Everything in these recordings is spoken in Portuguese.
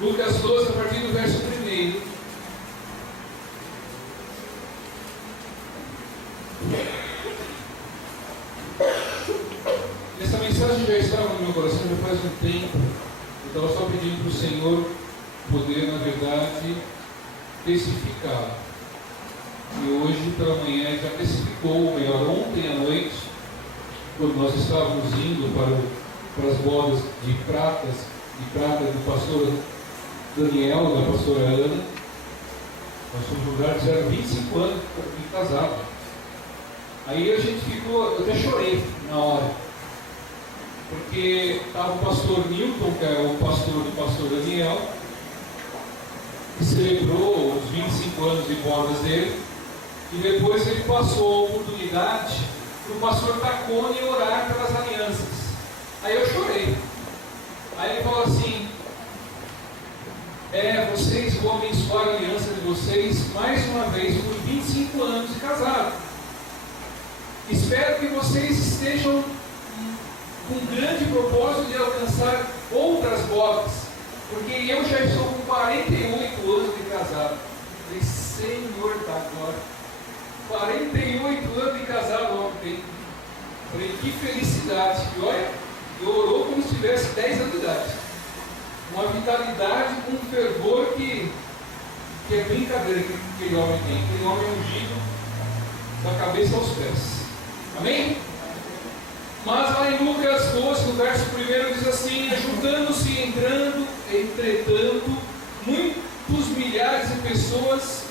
Lucas 12, a partir do verso 1. Essa mensagem já estava no meu coração já faz um tempo. Eu estava só pedindo para o Senhor poder, na verdade, testificar. E hoje pela manhã já testificou, ou melhor, ontem à noite, quando nós estávamos indo para as bodas de prata do pastor Daniel, da pastora Ana. Nós fomos julgados, eram 25 anos de casado. Aí a gente ficou, eu até chorei na hora, porque estava o pastor Newton, que é o pastor do pastor Daniel, que celebrou os 25 anos de bodas dele, e depois ele passou a oportunidade para o pastor Tacone orar pelas alianças. Aí eu chorei. Aí ele falou assim: vocês vão abençoar a aliança de vocês mais uma vez por 25 anos de casado. Espero que vocês estejam com grande propósito de alcançar outras bodas, porque eu já estou com 48 anos de casado. Eu falei: Senhor da glória, 48 anos de casado ontem. Falei: que felicidade. E olha, eu orou como se tivesse 10 anos de idade. Uma vitalidade, um fervor que é brincadeira que aquele homem tem. Aquele homem é ungido da cabeça aos pés. Amém? Mas lá em Lucas 12, no verso 1, diz assim: juntando-se e entretanto, muitos milhares de pessoas,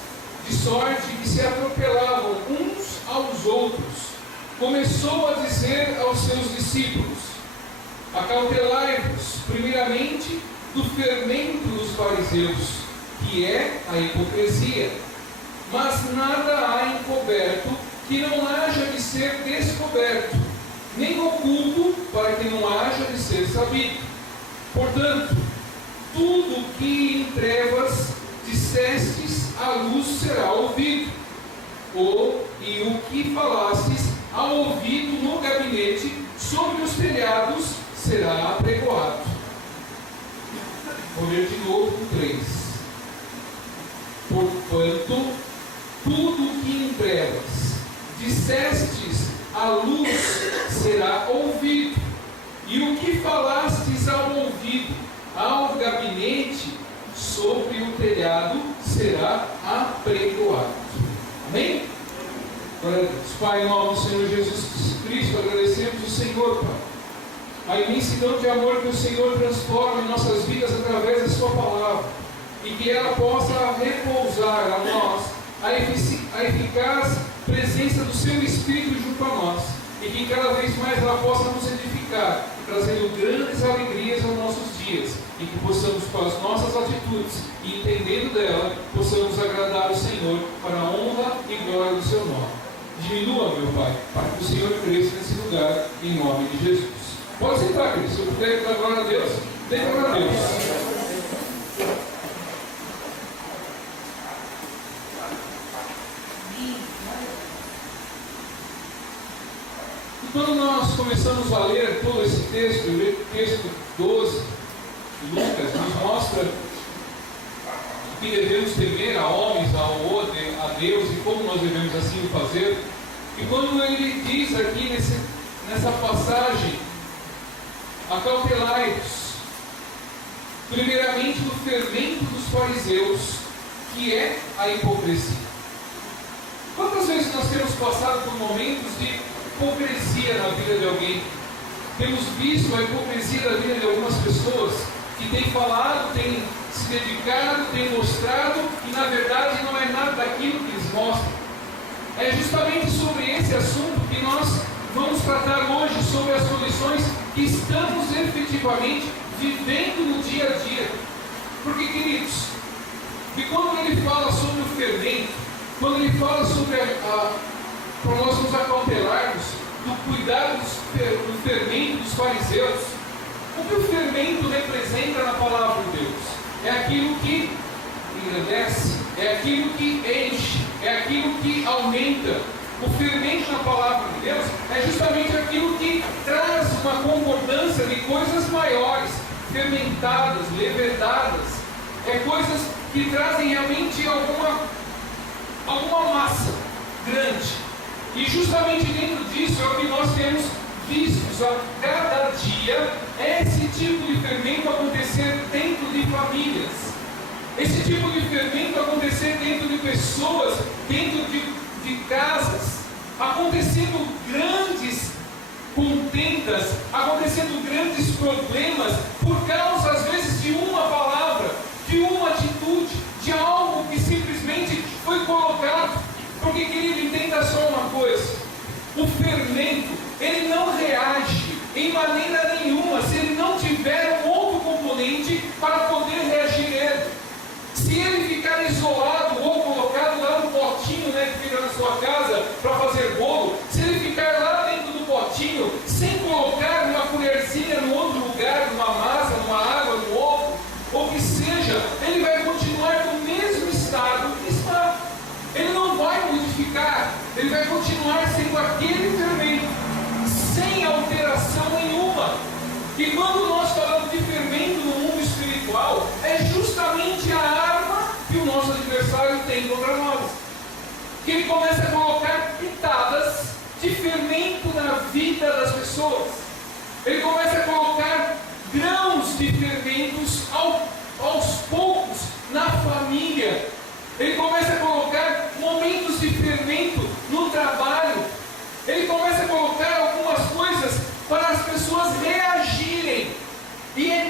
de sorte que se atropelavam uns aos outros, começou a dizer aos seus discípulos: acautelai-vos, primeiramente, do fermento dos fariseus, que é a hipocrisia. Mas nada há encoberto que não haja de ser descoberto, nem oculto para que não haja de ser sabido. Portanto, tudo que em trevas dissestes, à luz será ouvido, e o que falastes ao ouvido no gabinete, sobre os telhados, será apregoado. Vou ler de novo o 3. Portanto, tudo que em trevas dissestes, à luz será ouvido, e o que falastes ao ouvido, ao gabinete, sobre o telhado, será apregoado. Amém? Glória a Deus. Pai, em nome do Senhor Jesus Cristo, agradecemos o Senhor, Pai, a imensidão de amor que o Senhor transforma em nossas vidas através da Sua palavra, e que ela possa repousar a nós a eficaz presença do Seu Espírito junto a nós, e que cada vez mais ela possa nos edificar, trazendo grandes alegrias aos nossos dias, e que possamos, com as nossas atitudes e entendendo dela, possamos agradar o Senhor para a honra e glória do Seu nome. Diminua, meu Pai, para que o Senhor cresça nesse lugar, em nome de Jesus. Pode sentar, querido. Se eu puder dar glória a Deus, dê glória a Deus. E quando nós começamos a ler todo esse texto, o texto 12 de Lucas, nos mostra que devemos temer a homens, a Deus, e como nós devemos assim o fazer. E quando ele diz aqui nessa passagem: acautelai-vos, primeiramente, do fermento dos fariseus, que é a hipocrisia. Quantas vezes nós temos passado por momentos de hipocrisia na vida de alguém? Temos visto a hipocrisia da vida de algumas pessoas que têm falado, têm se dedicado, têm mostrado, e na verdade não é nada daquilo que eles mostram. É justamente sobre esse assunto que nós vamos tratar hoje, sobre as condições que estamos efetivamente vivendo no dia a dia. Porque, queridos, e quando ele fala sobre o fermento, quando ele fala sobre para nós nos acautelarmos do cuidado do fermento dos fariseus, o que o fermento representa na palavra de Deus? É aquilo que engrandece, é aquilo que enche, é aquilo que aumenta. O fermento na palavra de Deus é justamente aquilo que traz uma concordância de coisas maiores, fermentadas, levedadas, é coisas que trazem realmente alguma massa grande. E justamente dentro disso é o que nós temos visto a cada dia, esse tipo de fermento acontecer dentro de famílias. Esse tipo de fermento acontecer dentro de pessoas, dentro de casas, acontecendo grandes contendas, acontecendo grandes problemas, por causa às vezes de uma palavra, de uma atitude, de algo que simplesmente foi colocado. Porque, querido, entenda só uma coisa: o fermento, ele não reage em maneira nenhuma se ele não tiver um outro componente para poder reagir nele. Se ele ficar isolado ou colocado lá no potinho, que fica na sua casa para fazer bolo, se ele ficar lá dentro do potinho, sem colocar uma colherzinha no outro lugar, numa massa, numa água, no ovo, ou que seja, ele vai continuar no mesmo estado que está. Ele não vai modificar, ele vai continuar sendo aquele fermento, sem alteração nenhuma. E quando nós falamos de fermento no mundo espiritual, é justamente a arma que o nosso adversário tem contra nós. Que ele começa a colocar pitadas de fermento na vida das pessoas. Ele começa a colocar grãos de fermentos aos poucos na família. Ele começa a colocar momentos de fermento no trabalho. Ele começa a colocar algumas coisas para as pessoas reagirem. E é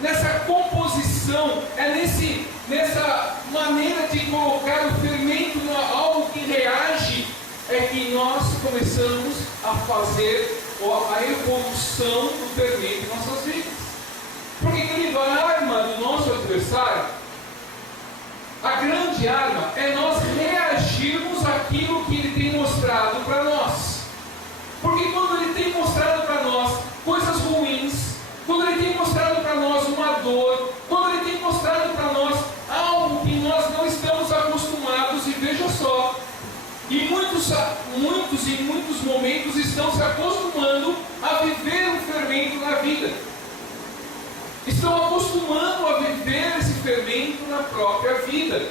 nessa composição, nessa maneira de colocar o fermento em algo que reage, é que nós começamos a fazer a evolução do fermento em nossas vidas. Porque, querido, a arma do nosso adversário, a grande arma, é nós reagirmos àquilo que ele tem mostrado para nós. Porque quando ele tem mostrado para nós coisas ruins, quando ele tem mostrado para nós uma dor, quando ele tem mostrado para nós algo que nós não estamos acostumados, e veja só, e muitos em muitos momentos estão se acostumando a viver um fermento na vida. Estão acostumando a viver esse fermento na própria vida.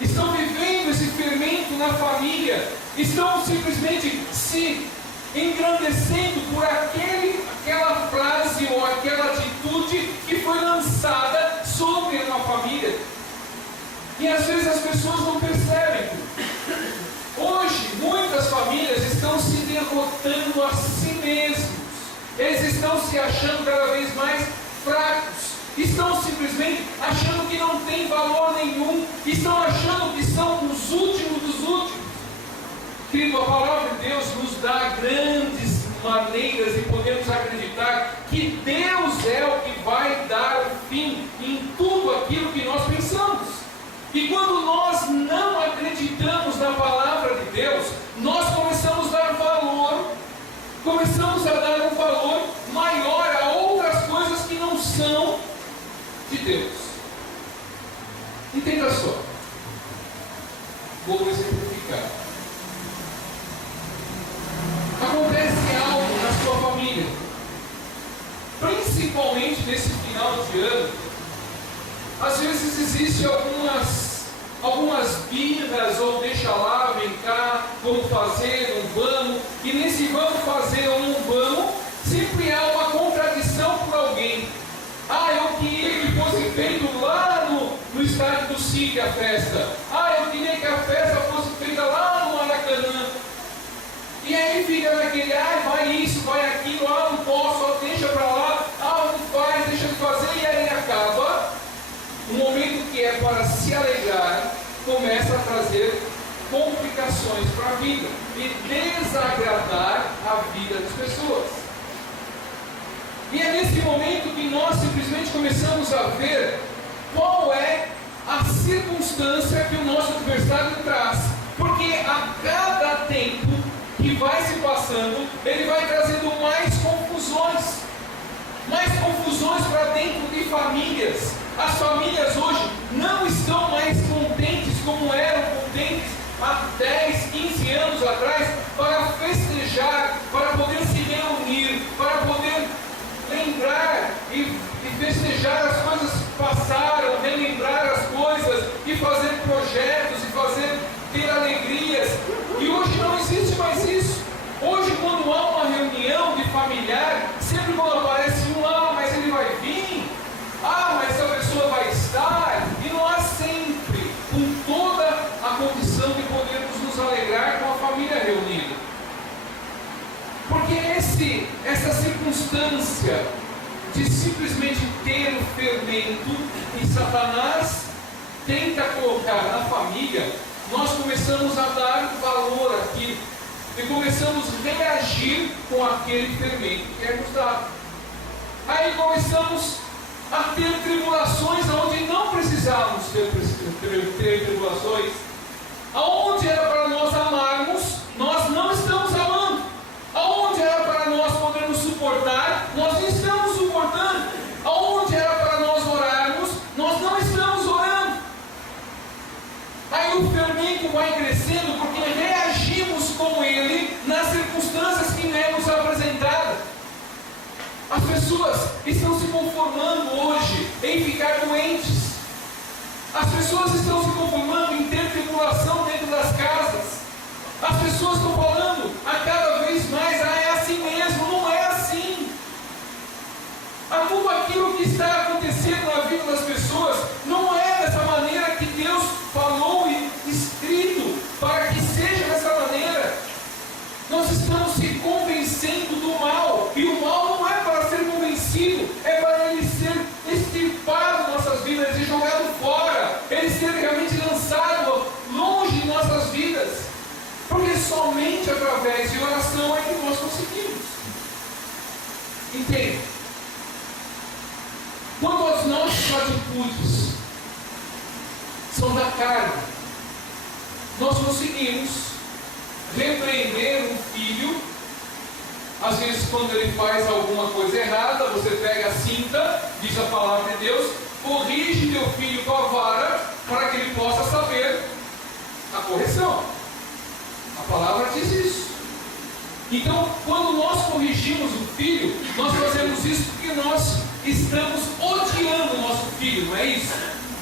Estão vivendo esse fermento na família. Estão simplesmente se engrandecendo por aquela frase ou aquela atitude que foi lançada sobre uma família. E às vezes as pessoas não percebem. Hoje, muitas famílias estão se derrotando a si mesmos. Eles estão se achando cada vez mais fracos, estão simplesmente achando que não tem valor nenhum, estão achando que são os últimos dos últimos. Querido, a palavra de Deus nos dá grandes maneiras de podermos acreditar que Deus é o que vai dar o fim em tudo aquilo que nós pensamos. E quando nós não acreditamos na palavra de Deus, nós começamos a dar valor, começamos a dar um valor maior a outras coisas que não são de Deus. Entenda só. Vou exemplificar. Acontece algo na sua família, principalmente nesse final de ano. Às vezes existem algumas birras, ou deixa lá, vem cá, vamos fazer, não vamos. E nesse vamos fazer ou não vamos, sempre há uma contradição por alguém. Eu queria que fosse feito lá no estádio do SIC a festa. Eu queria que a festa fosse feita lá no Maracanã. E aí fica naquele, vai isso, vai aquilo, não posso, deixa para lá, não faz, deixa de fazer, e aí acaba. O momento que é para se alegrar, começa a trazer complicações para a vida e desagradar a vida das pessoas. E é nesse momento que nós simplesmente começamos a ver qual é a circunstância que o nosso adversário traz. Porque a cada tempo que vai se passando, ele vai trazendo mais confusões para dentro de famílias. As famílias hoje não estão mais contentes como eram contentes há 10, 15 anos atrás, para festejar, para poder se reunir, para poder lembrar e festejar as coisas que passaram, projetos e ter alegrias. E hoje não existe mais isso. Hoje, quando há uma reunião de familiar, sempre quando aparece um, mas ele vai vir, mas essa pessoa vai estar, e não há sempre, com toda a condição de podermos nos alegrar com a família reunida. Porque essa circunstância de simplesmente ter o fermento que Satanás tenta colocar na família, nós começamos a dar valor àquilo e começamos a reagir com aquele fermento que é nos dado. Aí começamos a ter tribulações onde não precisávamos ter tribulações. Aonde era para nós amarmos, nós não estamos amando. Aonde era para nós podermos suportar, nós não estamos suportando. Aonde era para nós orarmos, nós não estamos orando. Aí o fermento vai crescendo porque reagimos com ele nas circunstâncias que é nos apresentada. As pessoas estão se conformando hoje em ficar doentes. As pessoas estão se conformando em ter tribulação dentro das casas. As pessoas estão falando a cada vez mais, é assim mesmo, não é assim. Tudo aquilo que está acontecendo na vida das pessoas não é dessa maneira que Deus falou e escrito para que seja dessa maneira. Nós estamos se convencendo do mal, e o mal não é para ser convencido, é para ele ser extirpado em nossas vidas e jogado fora, ele ser realmente lançado longe de nossas vidas. Porque somente através de oração é que nós conseguimos. Entende? Quando as nossas atitudes são da carne, nós conseguimos repreender um filho. Às vezes, quando ele faz alguma coisa errada, você pega a cinta, diz a palavra de Deus, corrige teu filho com a vara, para que ele possa saber a correção. A palavra diz isso. Então, quando nós corrigimos o filho, nós fazemos isso porque nós estamos odiando o nosso filho, não é isso?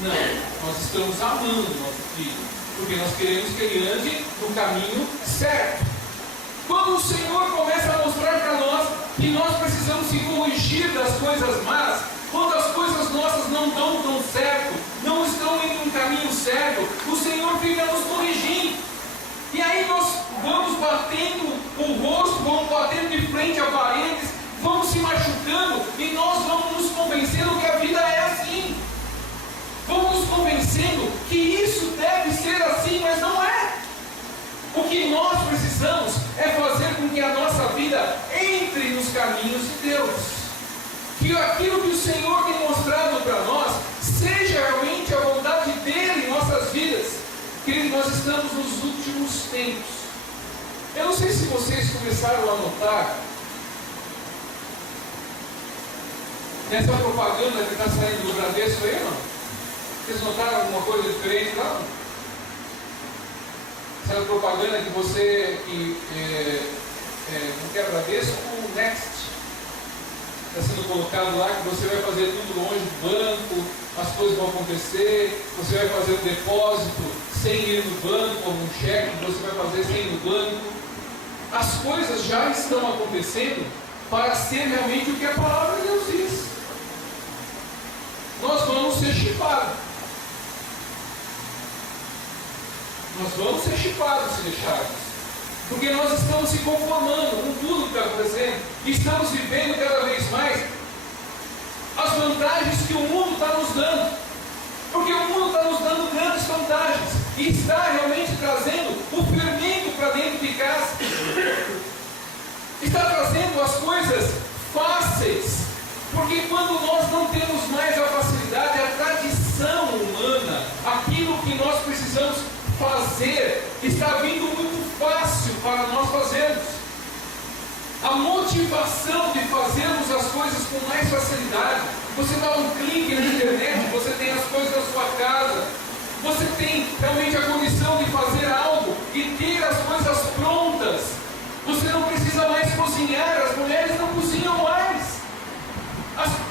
Não, nós estamos amando o nosso filho, porque nós queremos que ele ande no caminho certo. Quando o Senhor começa a mostrar para nós que nós precisamos se corrigir das coisas más, quando as coisas nossas não dão tão certo, não estão indo no caminho certo, o Senhor fica nos corrigindo. E aí nós vamos batendo o rosto, vamos batendo de frente a paredes, vamos se machucando, e nós vamos nos convencendo que a vida é assim. Vamos nos convencendo que isso deve ser assim, mas não é. O que nós precisamos é fazer com que a nossa vida entre nos caminhos de Deus. Que aquilo que o Senhor tem mostrado para nós seja realmente a vontade dEle em nossas vidas. Queridos, nós estamos nos últimos tempos. Eu não sei se vocês começaram a notar nessa propaganda que está saindo do Bradesco aí, não? Vocês notaram alguma coisa diferente lá? Essa propaganda que você, não quer Bradesco, o Next, está sendo colocado lá, que você vai fazer tudo longe do banco, as coisas vão acontecer, você vai fazer um depósito sem ir no banco, ou um cheque que você vai fazer sem ir no banco. As coisas já estão acontecendo para ser realmente o que a palavra de Deus diz. Nós vamos ser chipados. Nós vamos ser chipados se deixarmos. Porque nós estamos se conformando com tudo que está acontecendo. E estamos vivendo cada vez mais as vantagens que o mundo está nos dando. Porque o mundo está nos dando grandes vantagens. E está realmente trazendo o fermento para dentro de casa. Está trazendo as coisas fáceis. Porque quando nós não temos mais a facilidade, a tradição humana, aquilo que nós precisamos fazer, está vindo muito fácil para nós fazermos. A motivação de fazermos as coisas com mais facilidade. Você dá um clique na internet, você tem as coisas na sua casa. Você tem realmente a condição de fazer algo e ter as coisas prontas. Você não precisa mais cozinhar, as mulheres não cozinham mais.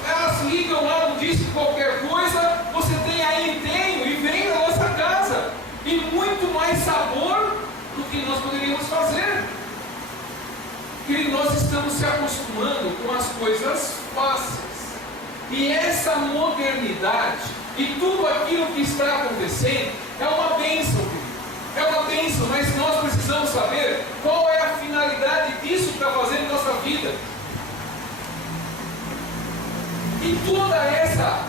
Elas ligam lá no disco qualquer coisa, você tem aí, tenho, e vem na nossa casa. nós poderíamos fazer. Querido, nós estamos se acostumando com as coisas fáceis. E essa modernidade e tudo aquilo que está acontecendo é uma bênção, querido. É uma bênção, mas nós precisamos saber qual é a finalidade disso que está fazendo em nossa vida. E toda essa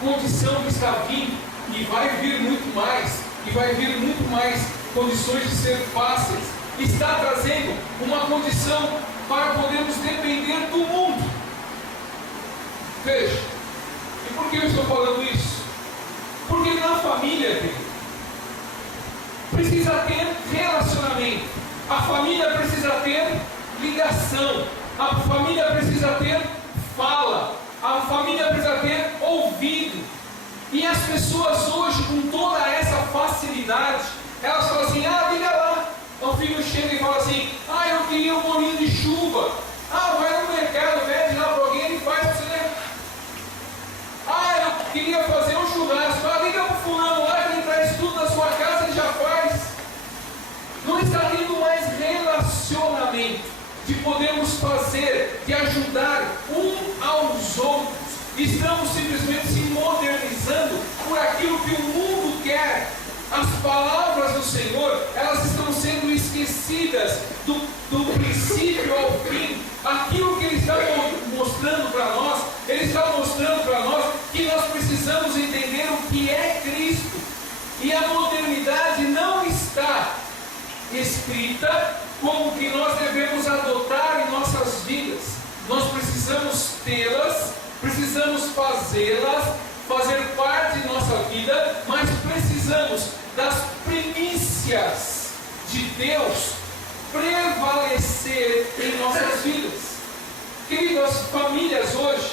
condição que está vindo, e vai vir muito mais condições de ser fáceis, está trazendo uma condição para podermos depender do mundo. Veja, e por que eu estou falando isso? Porque na família, querido, precisa ter relacionamento, a família precisa ter ligação, a família precisa ter fala, a família precisa ter ouvido. E as pessoas hoje, com toda essa facilidade, elas falam assim: liga lá. O filho chega e fala assim: eu queria um bolinho de chuva. Vai no mercado, pede lá para alguém e faz para você. Eu queria fazer um churrasco. Liga para o fulano lá que ele traz tudo na sua casa, ele já faz. Não está tendo mais relacionamento de podermos fazer, de ajudar um aos outros. Estamos simplesmente se modernizando por aquilo que o mundo quer. As palavras do Senhor, elas estão sendo esquecidas do princípio ao fim. Aquilo que Ele está mostrando para nós, Ele está mostrando para nós que nós precisamos entender o que é Cristo. E a modernidade não está escrita como que nós devemos adotar em nossas vidas. Nós precisamos tê-las, precisamos fazê-las, fazer parte de nossa vida, mas precisamos das primícias de Deus prevalecer em nossas vidas. Queridos, as famílias hoje,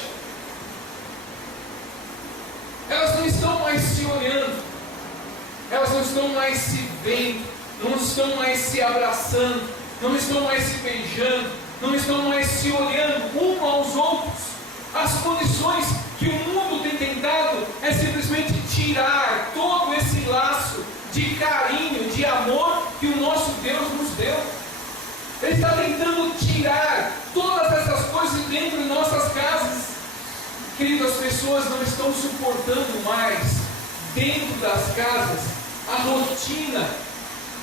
elas não estão mais se olhando, elas não estão mais se vendo, não estão mais se abraçando, não estão mais se beijando, não estão mais se olhando um aos outros. As condições que o mundo tem tentado é simplesmente tirar todo esse laço de carinho, de amor que o nosso Deus nos deu. Ele está tentando tirar todas essas coisas de dentro de nossas casas. Querido, as pessoas não estão suportando mais dentro das casas a rotina,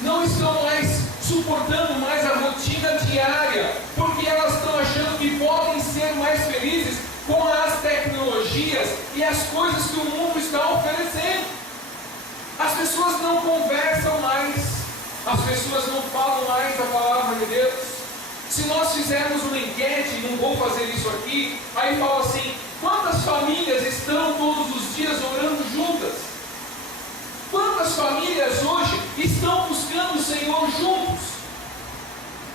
não estão mais suportando mais a rotina diária, porque elas estão achando que podem ser mais felizes com as tecnologias e as coisas que o mundo está oferecendo. As pessoas não conversam mais, as pessoas não falam mais a palavra de Deus. Se nós fizermos uma enquete, não vou fazer isso aqui, aí fala assim: quantas famílias estão todos os dias orando juntas? Quantas famílias hoje estão buscando o Senhor juntos?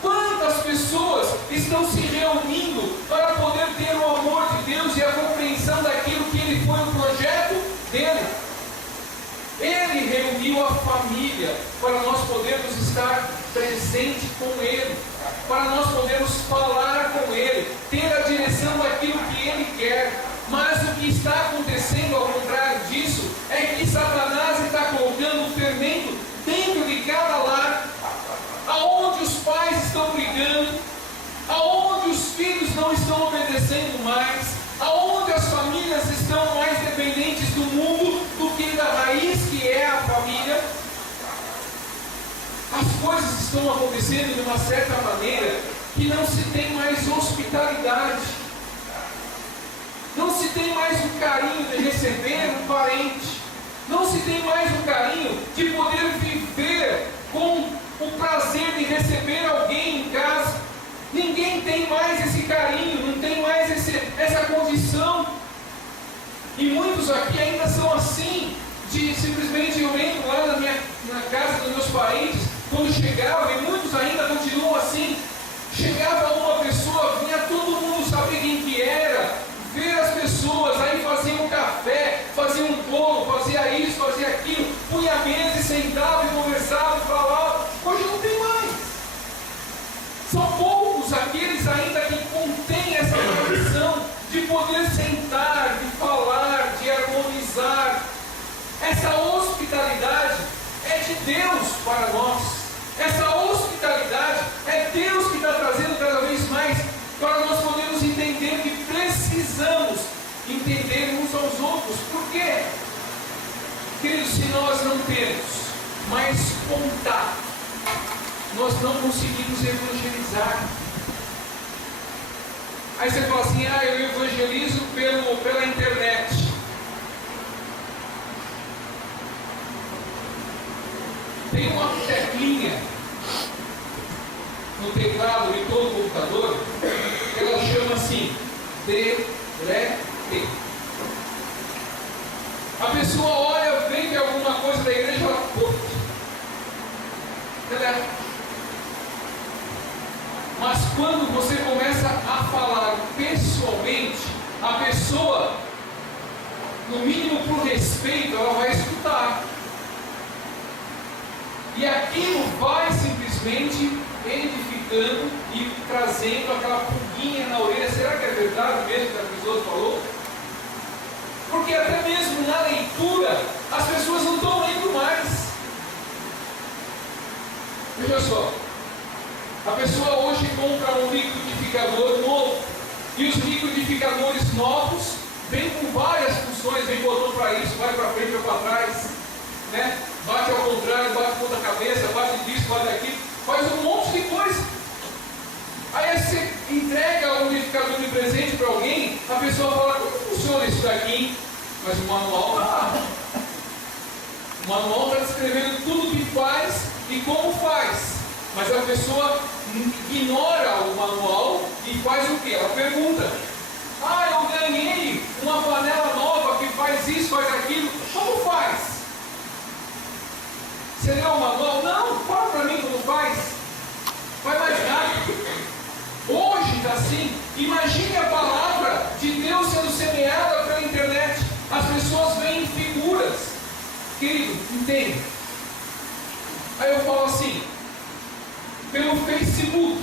Quantas pessoas estão se reunindo para poder ter o amor de Deus e a compreensão daquilo que Ele foi o projeto dele? Ele reuniu a família para nós podermos estar presente com Ele, para nós podermos falar com Ele, ter a direção daquilo que Ele quer. Mas o que está acontecendo ao contrário disso é que Satanás está colocando o fermento dentro de cada lar, aonde os pais estão brigando, aonde os filhos não estão obedecendo mais, aonde as famílias estão mais dependentes do mundo do que da raiz que é a família. As coisas estão acontecendo de uma certa maneira que não se tem mais hospitalidade, não se tem mais o carinho de receber um parente, não se tem mais o carinho de poder viver com o prazer de receber alguém em casa. Ninguém tem mais esse carinho, não tem mais essa condição. E muitos aqui ainda são assim, de simplesmente eu entro lá na casa dos meus parentes, quando chegava, e muitos ainda continuam assim, chegava uma pessoa, vinha todo mundo saber quem que era, ver as pessoas, aí fazia um café, fazia um bolo, fazia isso, fazia aquilo, punha a mesa e sentava e conversava e falava. Hoje não tem mais. São poucos aqueles ainda que contêm essa condição de poder sentar, de falar, de harmonizar. Essa hospitalidade é de Deus para nós. nós não temos mais contato, nós não conseguimos evangelizar. Aí você fala assim, eu evangelizo pela internet. Tem uma teclinha no teclado de todo computador, ela chama assim, delete. A pessoa olha, vê que alguma coisa da igreja, ela, delete. Mas quando você começa a falar pessoalmente, a pessoa, no mínimo por respeito, ela vai escutar. E aquilo vai simplesmente edificando e trazendo aquela pulguinha na orelha. Será que é verdade mesmo que a pessoa falou? Porque até mesmo na leitura, as pessoas não estão lendo mais. Veja só. A pessoa hoje compra um liquidificador novo. E os liquidificadores novos vêm com várias funções. Vem botão para isso, vai para frente ou para trás, né? Bate ao contrário, bate contra a cabeça, bate disso, bate aquilo, faz um monte de coisa. Aí você entrega o liquidificador de presente para alguém, a pessoa fala, como funciona isso daqui? Mas o manual está lá. O manual está descrevendo tudo o que faz e como faz. Mas a pessoa ignora o manual e faz o quê? Ela pergunta, eu ganhei uma panela nova que faz isso, faz aquilo, como faz? Você leu o manual? Não, fala para mim como faz. Vai mais rápido. Hoje está assim. Imagine a palavra de Deus sendo semeada pela internet. As pessoas veem figuras. Querido, entende? Aí eu falo assim, pelo Facebook.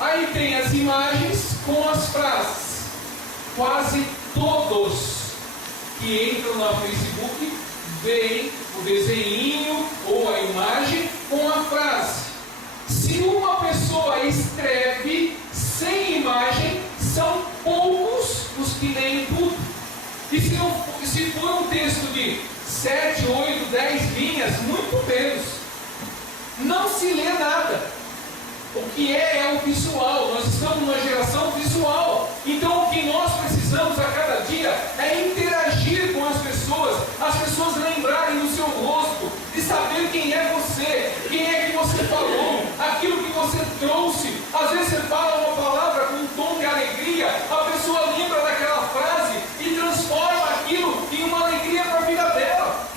Aí tem as imagens com as frases. Quase todos que entram no Facebook veem o desenho ou a imagem com a frase. Se uma pessoa escreve sem imagem, são poucos os que leem tudo. E se for um texto de 7, 8, 10 linhas, muito menos. Não se lê nada. O que é o visual. Nós estamos numa geração visual. Então o que nós precisamos a cada dia é interagir com as pessoas lembrarem do seu rosto, de saber quem é você, quem é que você falou, aquilo que você trouxe. Às vezes você fala uma palavra com um tom de alegria, a pessoa lembra daquela frase e transforma aquilo em uma alegria para a vida dela.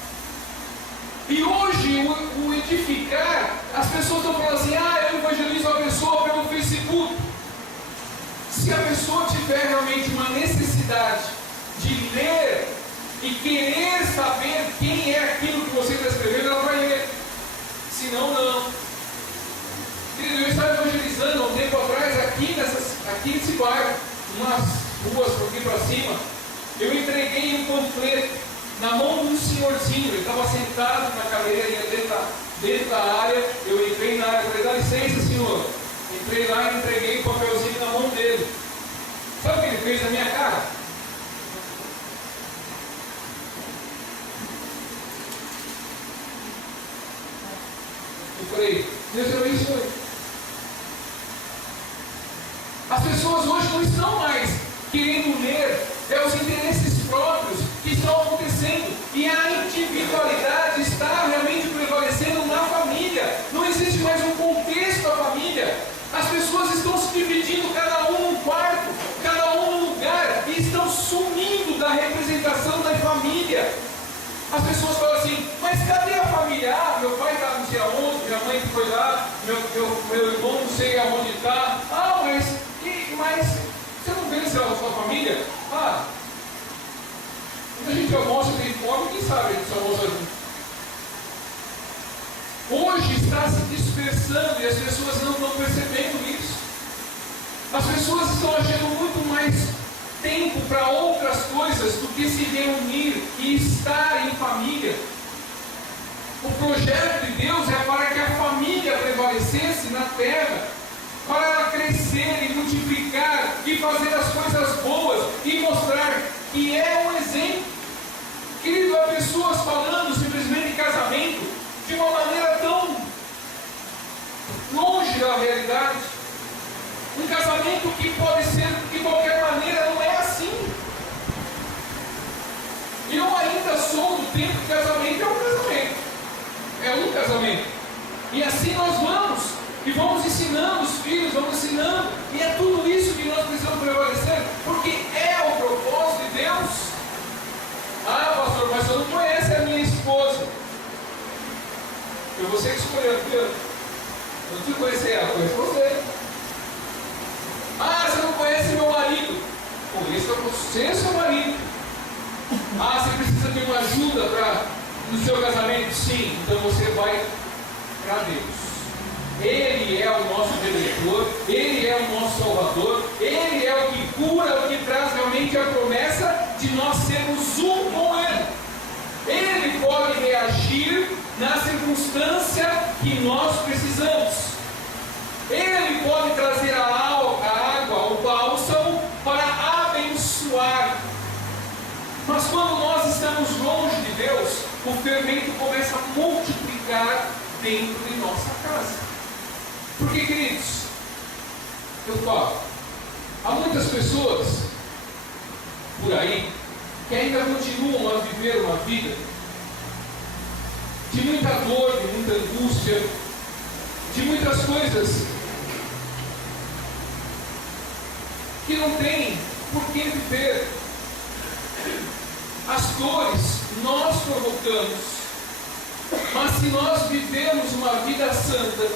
E hoje o edificar, as pessoas estão falando assim, eu evangelizo a pessoa pelo Facebook. Se a pessoa tiver realmente uma necessidade de ler e querer saber quem é aquilo que você está escrevendo, ela vai ler. Senão, não. Eu estava evangelizando há um tempo atrás, aqui nesse bairro, umas ruas por aqui para cima, eu entreguei um panfleto na mão de um senhorzinho. Ele estava sentado na cadeira dentro da área. Eu entrei na área, falei, dá licença, senhor. Entrei lá e entreguei o papelzinho na mão dele. Sabe o que ele fez na minha cara? Eu falei, Deus abençoe. As pessoas hoje não estão mais querendo ler, os interesses próprios que estão acontecendo, e a individualidade está realmente prevalecendo na família. Não existe mais um contexto da família. As pessoas estão se dividindo, cada um num quarto, cada um num lugar, e estão sumindo da representação da família. As pessoas falam assim, mas cadê a família? Meu pai está não sei aonde, minha mãe foi lá, meu irmão não sei aonde está. Mas você não vê se é a sua família? Quando a gente almoça tem fome, quem sabe a gente almoça junto. Hoje está se dispersando e as pessoas não estão percebendo isso. As pessoas estão achando muito mais tempo para outras coisas do que se reunir e estar em família. O projeto de Deus é para que a família prevalecesse na terra, para ela crescer e multiplicar e fazer as coisas boas e mostrar que é um exemplo. Querido, a pessoas falando simplesmente em casamento de uma maneira tão longe da realidade. Um casamento que pode ser de qualquer maneira, não é assim. Eu ainda sou do tempo que casamento é um casamento. É um casamento. E assim nós vamos. E vamos ensinando os filhos, vamos ensinando. E é tudo isso que nós precisamos prevalecer. Porque é o propósito de Deus. Ah, pastor, mas você não conhece a minha esposa. Foi você que escolheu, filho. Eu não te conheci ela, conheço você. Ah, você não conhece meu marido. Conheça você, seu marido. Ah, você precisa de uma ajuda no seu casamento? Sim, então você vai para Deus. Ele é o nosso Redentor, Ele é o nosso Salvador, Ele é o que cura, o que traz realmente a promessa de nós sermos um com Ele. Ele pode reagir na circunstância que nós precisamos. Ele pode trazer a água, o bálsamo, para abençoar. Mas quando nós estamos longe de Deus, o fermento começa a multiplicar dentro de nossa casa. Porque, queridos, eu falo, há muitas pessoas por aí que ainda continuam a viver uma vida de muita dor, de muita angústia, de muitas coisas que não tem por que viver. As dores nós provocamos, mas se nós vivemos uma vida santa,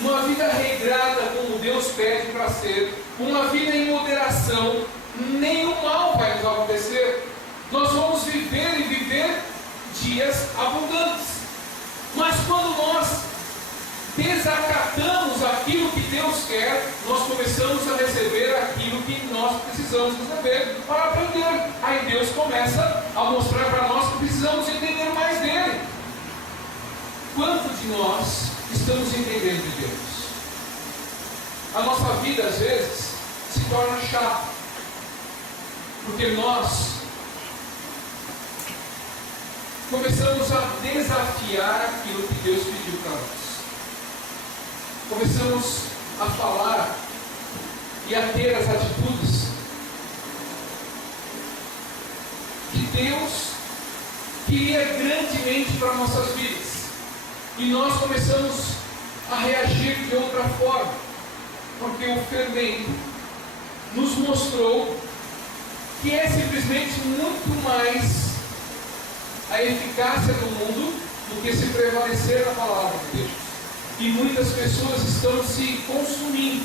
uma vida regrada como Deus pede para ser, uma vida em moderação, nenhum mal vai nos acontecer. Nós vamos viver e viver dias abundantes. Mas quando nós desacatamos aquilo que Deus quer, nós começamos a receber aquilo que nós precisamos receber para aprender. Aí Deus começa a mostrar para nós que precisamos entender mais dele. Quanto de nós estamos entendendo de Deus? A nossa vida às vezes se torna chata, porque nós começamos a desafiar aquilo que Deus pediu para nós. Começamos a falar e a ter as atitudes que Deus queria grandemente para nossas vidas. E nós começamos a reagir de outra forma, porque o fermento nos mostrou que é simplesmente muito mais a eficácia do mundo do que se prevalecer na palavra de Deus. E muitas pessoas estão se consumindo,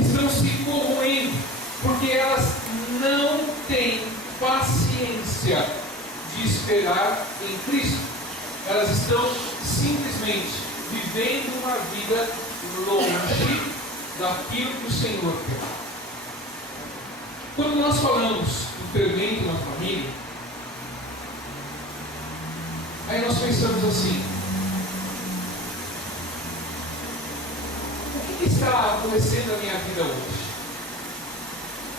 estão se corroendo, porque elas não têm paciência de esperar em Cristo. Elas estão simplesmente vivendo uma vida longe daquilo que o Senhor quer. Quando nós falamos do fermento na família, aí nós pensamos assim: o que está acontecendo na minha vida hoje?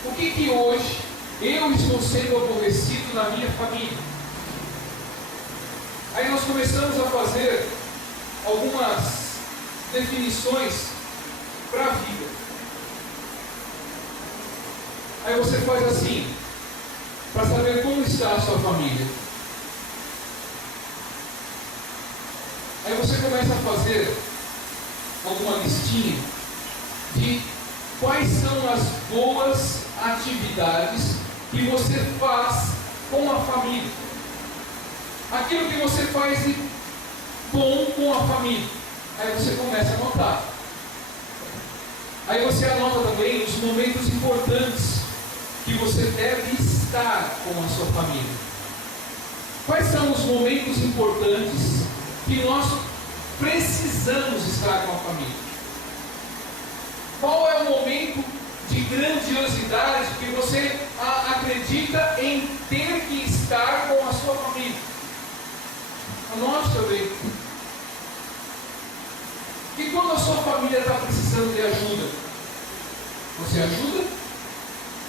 O que hoje eu estou sendo aborrecido na minha família? Aí nós começamos a fazer algumas definições para a vida. Aí você faz assim, para saber como está a sua família. Aí você começa a fazer alguma listinha de quais são as boas atividades que você faz com a família. Aquilo que você faz de bom com a família. Aí você começa a anotar. Aí você anota também os momentos importantes que você deve estar com a sua família. Quais são os momentos importantes que nós precisamos estar com a família? Qual é o momento de grandiosidade que você acredita em ter que estar com a sua família? Anote também. E quando a sua família está precisando de ajuda, você ajuda?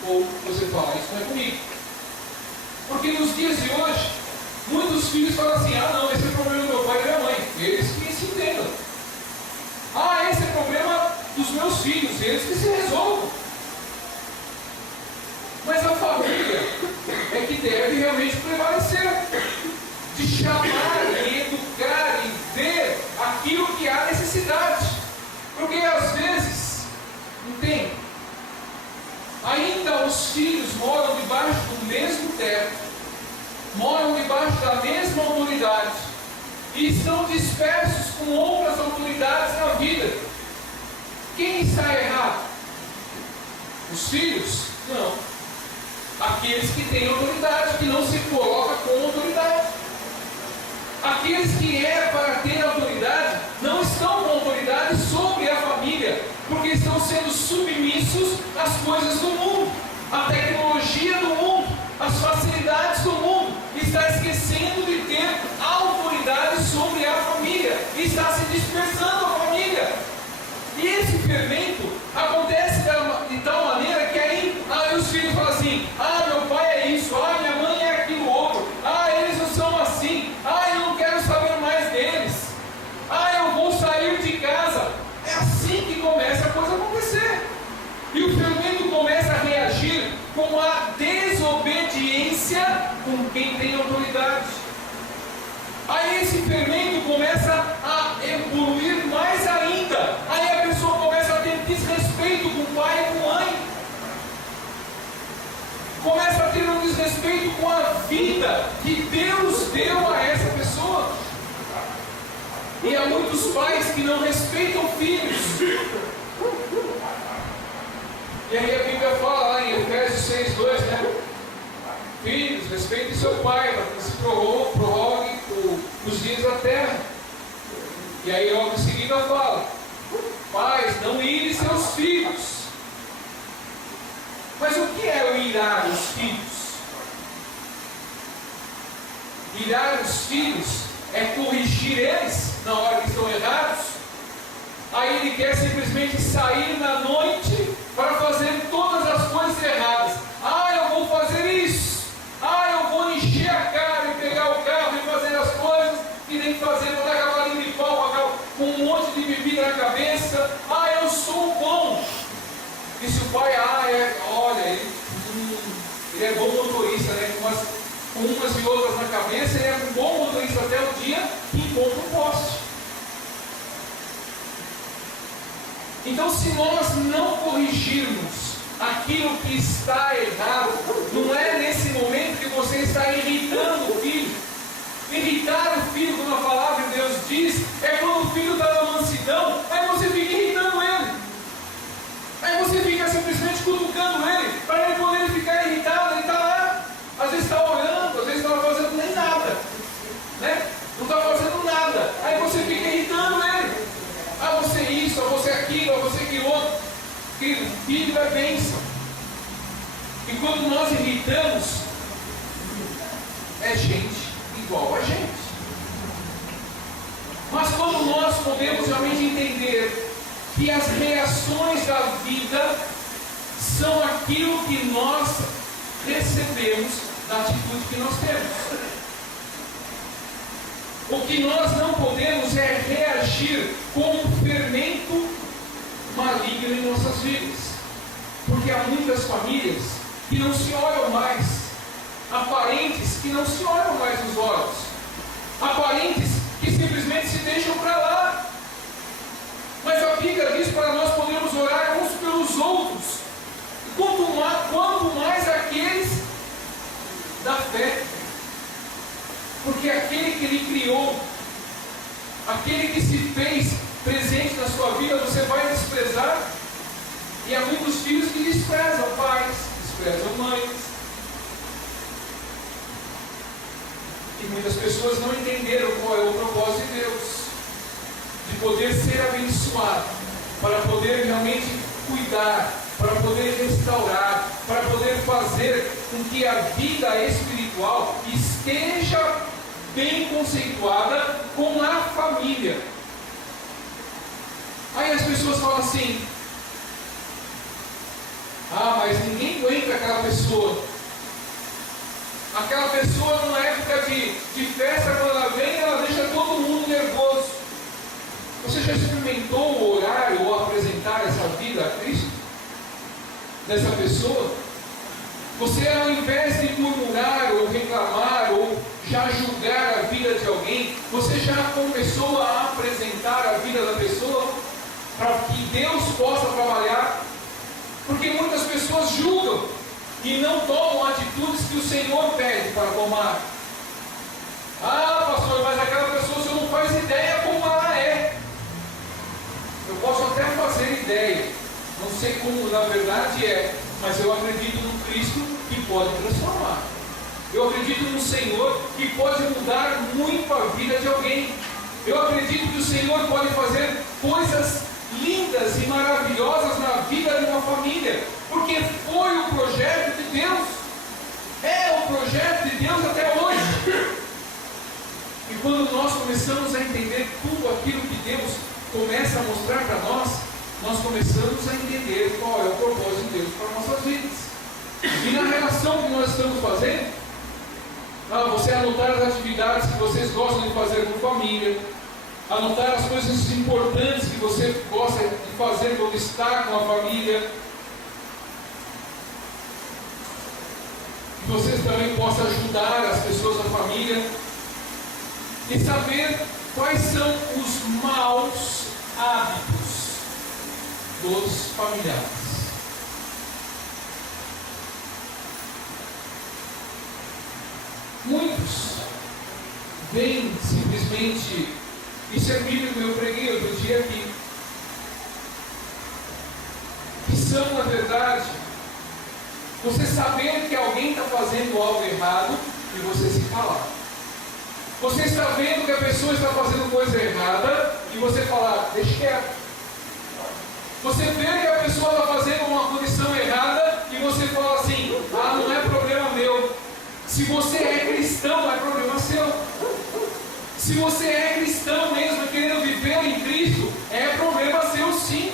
Ou você fala, isso não é comigo? Porque nos dias de hoje, Muitos filhos falam assim: ah, não, esse é o problema do meu pai e da minha mãe. Eles que se entendam. Ah, esse é o problema dos meus filhos. Eles que se resolvam. Mas a família é que deve realmente prevalecer. De chamar e educar e ver aquilo que há necessidade. Porque às vezes, entende? Ainda os filhos moram debaixo do mesmo teto, moram debaixo da mesma autoridade e estão dispersos com outras autoridades na vida. Quem está errado? Os filhos? Não. Aqueles que têm autoridade, que não se colocam com autoridade. Aqueles que é para ter autoridade, não estão com autoridade sobre a família, porque estão sendo submissos às coisas do mundo, à tecnologia do mundo, às facilidades do mundo. Está esquecendo de ter autoridade sobre a família, está se dispersando a família. E esse fermento acontece de tal maneira que aí os filhos falam assim: ah, meu pai é isso, ah, minha mãe é aquilo outro, ah, eles não são assim, ah, eu não quero saber mais deles, ah, eu vou sair de casa. É assim que começa a coisa acontecer. E o fermento começa a reagir com a desobediência com quem tem autoridade. Aí esse fermento começa a evoluir mais ainda. Aí a pessoa começa a ter desrespeito com o pai e com a mãe. Começa a ter um desrespeito com a vida que Deus deu a essa pessoa. E há muitos pais que não respeitam filhos. E aí a Bíblia fala lá em Efésios 6:2, né? Filhos, respeitem seu pai, para que se prorrogue os dias da terra. E aí logo em seguida fala: pais, não irem seus filhos. Mas o que é o irar os filhos? Irar os filhos é corrigir eles na hora que estão errados. Aí ele quer simplesmente sair na noite para fazer todas as coisas erradas. Ah, eu vou fazer isso. Ah, eu vou encher a cara e pegar o carro e fazer as coisas que tem que fazer, botar cavalinho de pau com um monte de bebida na cabeça. Ah, eu sou bom. E se o pai, olha, ele é bom motorista, né? Com umas e outras na cabeça, ele é um bom motorista até o dia que encontra um poste. Então, se nós não corrigirmos aquilo que está errado, não é nesse momento que você está irritando o filho. Irritar o filho, como a palavra de Deus diz, é quando o filho está na mansidão, aí você fica irritando ele. Aí você fica simplesmente cutucando ele, para ele poder ficar irritado. Ele está lá, às vezes está orando, às vezes não está fazendo nem nada, né? Não está fazendo nada, aí você fica irritando ele. Ah, você isso, ah, você aquilo, ah, você aquilo outro. Filho é bênção. E quando nós irritamos, é gente igual a gente. Mas quando nós podemos realmente entender que as reações da vida são aquilo que nós recebemos da atitude que nós temos. O que nós não podemos é reagir com um fermento maligno em nossas vidas. Porque há muitas famílias que não se olham mais. Há parentes que não se olham mais nos olhos. Há parentes que simplesmente se deixam para lá. Mas a Bíblia diz para nós podermos orar uns pelos outros. Quanto mais aqueles da fé. Porque aquele que Ele criou, aquele que se fez presente na sua vida, você vai desprezar. E há muitos filhos que desprezam pais, desprezam mães. E muitas pessoas não entenderam qual é o propósito de Deus, de poder ser abençoado, para poder realmente cuidar, para poder restaurar, para poder fazer com que a vida espiritual esteja bem conceituada com a família. Aí as pessoas falam assim: ah, mas ninguém aguenta aquela pessoa. Aquela pessoa numa época de de festa, quando ela vem, ela deixa todo mundo nervoso. Você já experimentou orar ou apresentar essa vida a Cristo? Dessa pessoa? Você, ao invés de murmurar ou reclamar ou já julgar a vida de alguém, você já começou a apresentar a vida da pessoa para que Deus possa trabalhar? Porque muitas pessoas julgam e não tomam atitudes que o Senhor pede para tomar. Ah, pastor, mas aquela pessoa você não faz ideia como ela é. Eu posso até fazer ideia, não sei como na verdade é, mas eu acredito no Cristo que pode transformar. Eu acredito no Senhor que pode mudar muito a vida de alguém. Eu acredito que o Senhor pode fazer coisas lindas e maravilhosas na vida de uma família, porque foi o projeto de Deus, é o projeto de Deus até hoje. E quando nós começamos a entender tudo aquilo que Deus começa a mostrar para nós, nós começamos a entender qual é o propósito de Deus para nossas vidas. E na relação que nós estamos fazendo, você anotar as atividades que vocês gostam de fazer com família, anotar as coisas importantes que você gosta de fazer quando está com a família, que vocês também possam ajudar as pessoas da família e saber quais são os maus hábitos dos familiares. Muitos vêm simplesmente, isso é bíblico, eu preguei outro dia aqui, que são, na verdade, você saber que alguém está fazendo algo errado e você se calar. Você está vendo que a pessoa está fazendo coisa errada e você falar, deixa quieto. Você vê que a pessoa está fazendo uma condição errada e você fala assim, não é problema meu. Se você é cristão, não é problema seu. Se você é cristão mesmo, querendo viver em Cristo, é problema seu sim.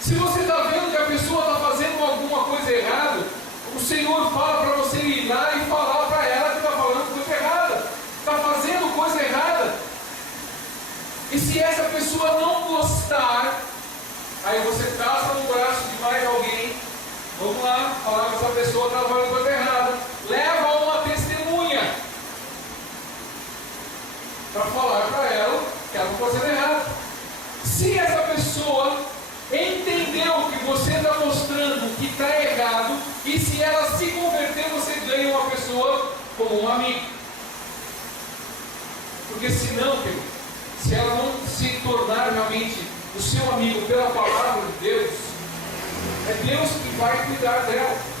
Se você está vendo que a pessoa está fazendo alguma coisa errada, o Senhor fala para você ir lá e falar para ela que está falando coisa errada, está fazendo coisa errada. E se essa pessoa não gostar, aí você caça no braço de mais alguém, vamos lá, falar que essa pessoa está fazendo coisa errada, leva uma testemunha para falar para ela que ela está fazendo errado. Se essa pessoa entendeu que você está mostrando que está errado, e se ela se converter, você ganha uma pessoa como um amigo. Porque senão, se ela não se tornar realmente o seu amigo pela palavra de Deus, é Deus que vai cuidar dela.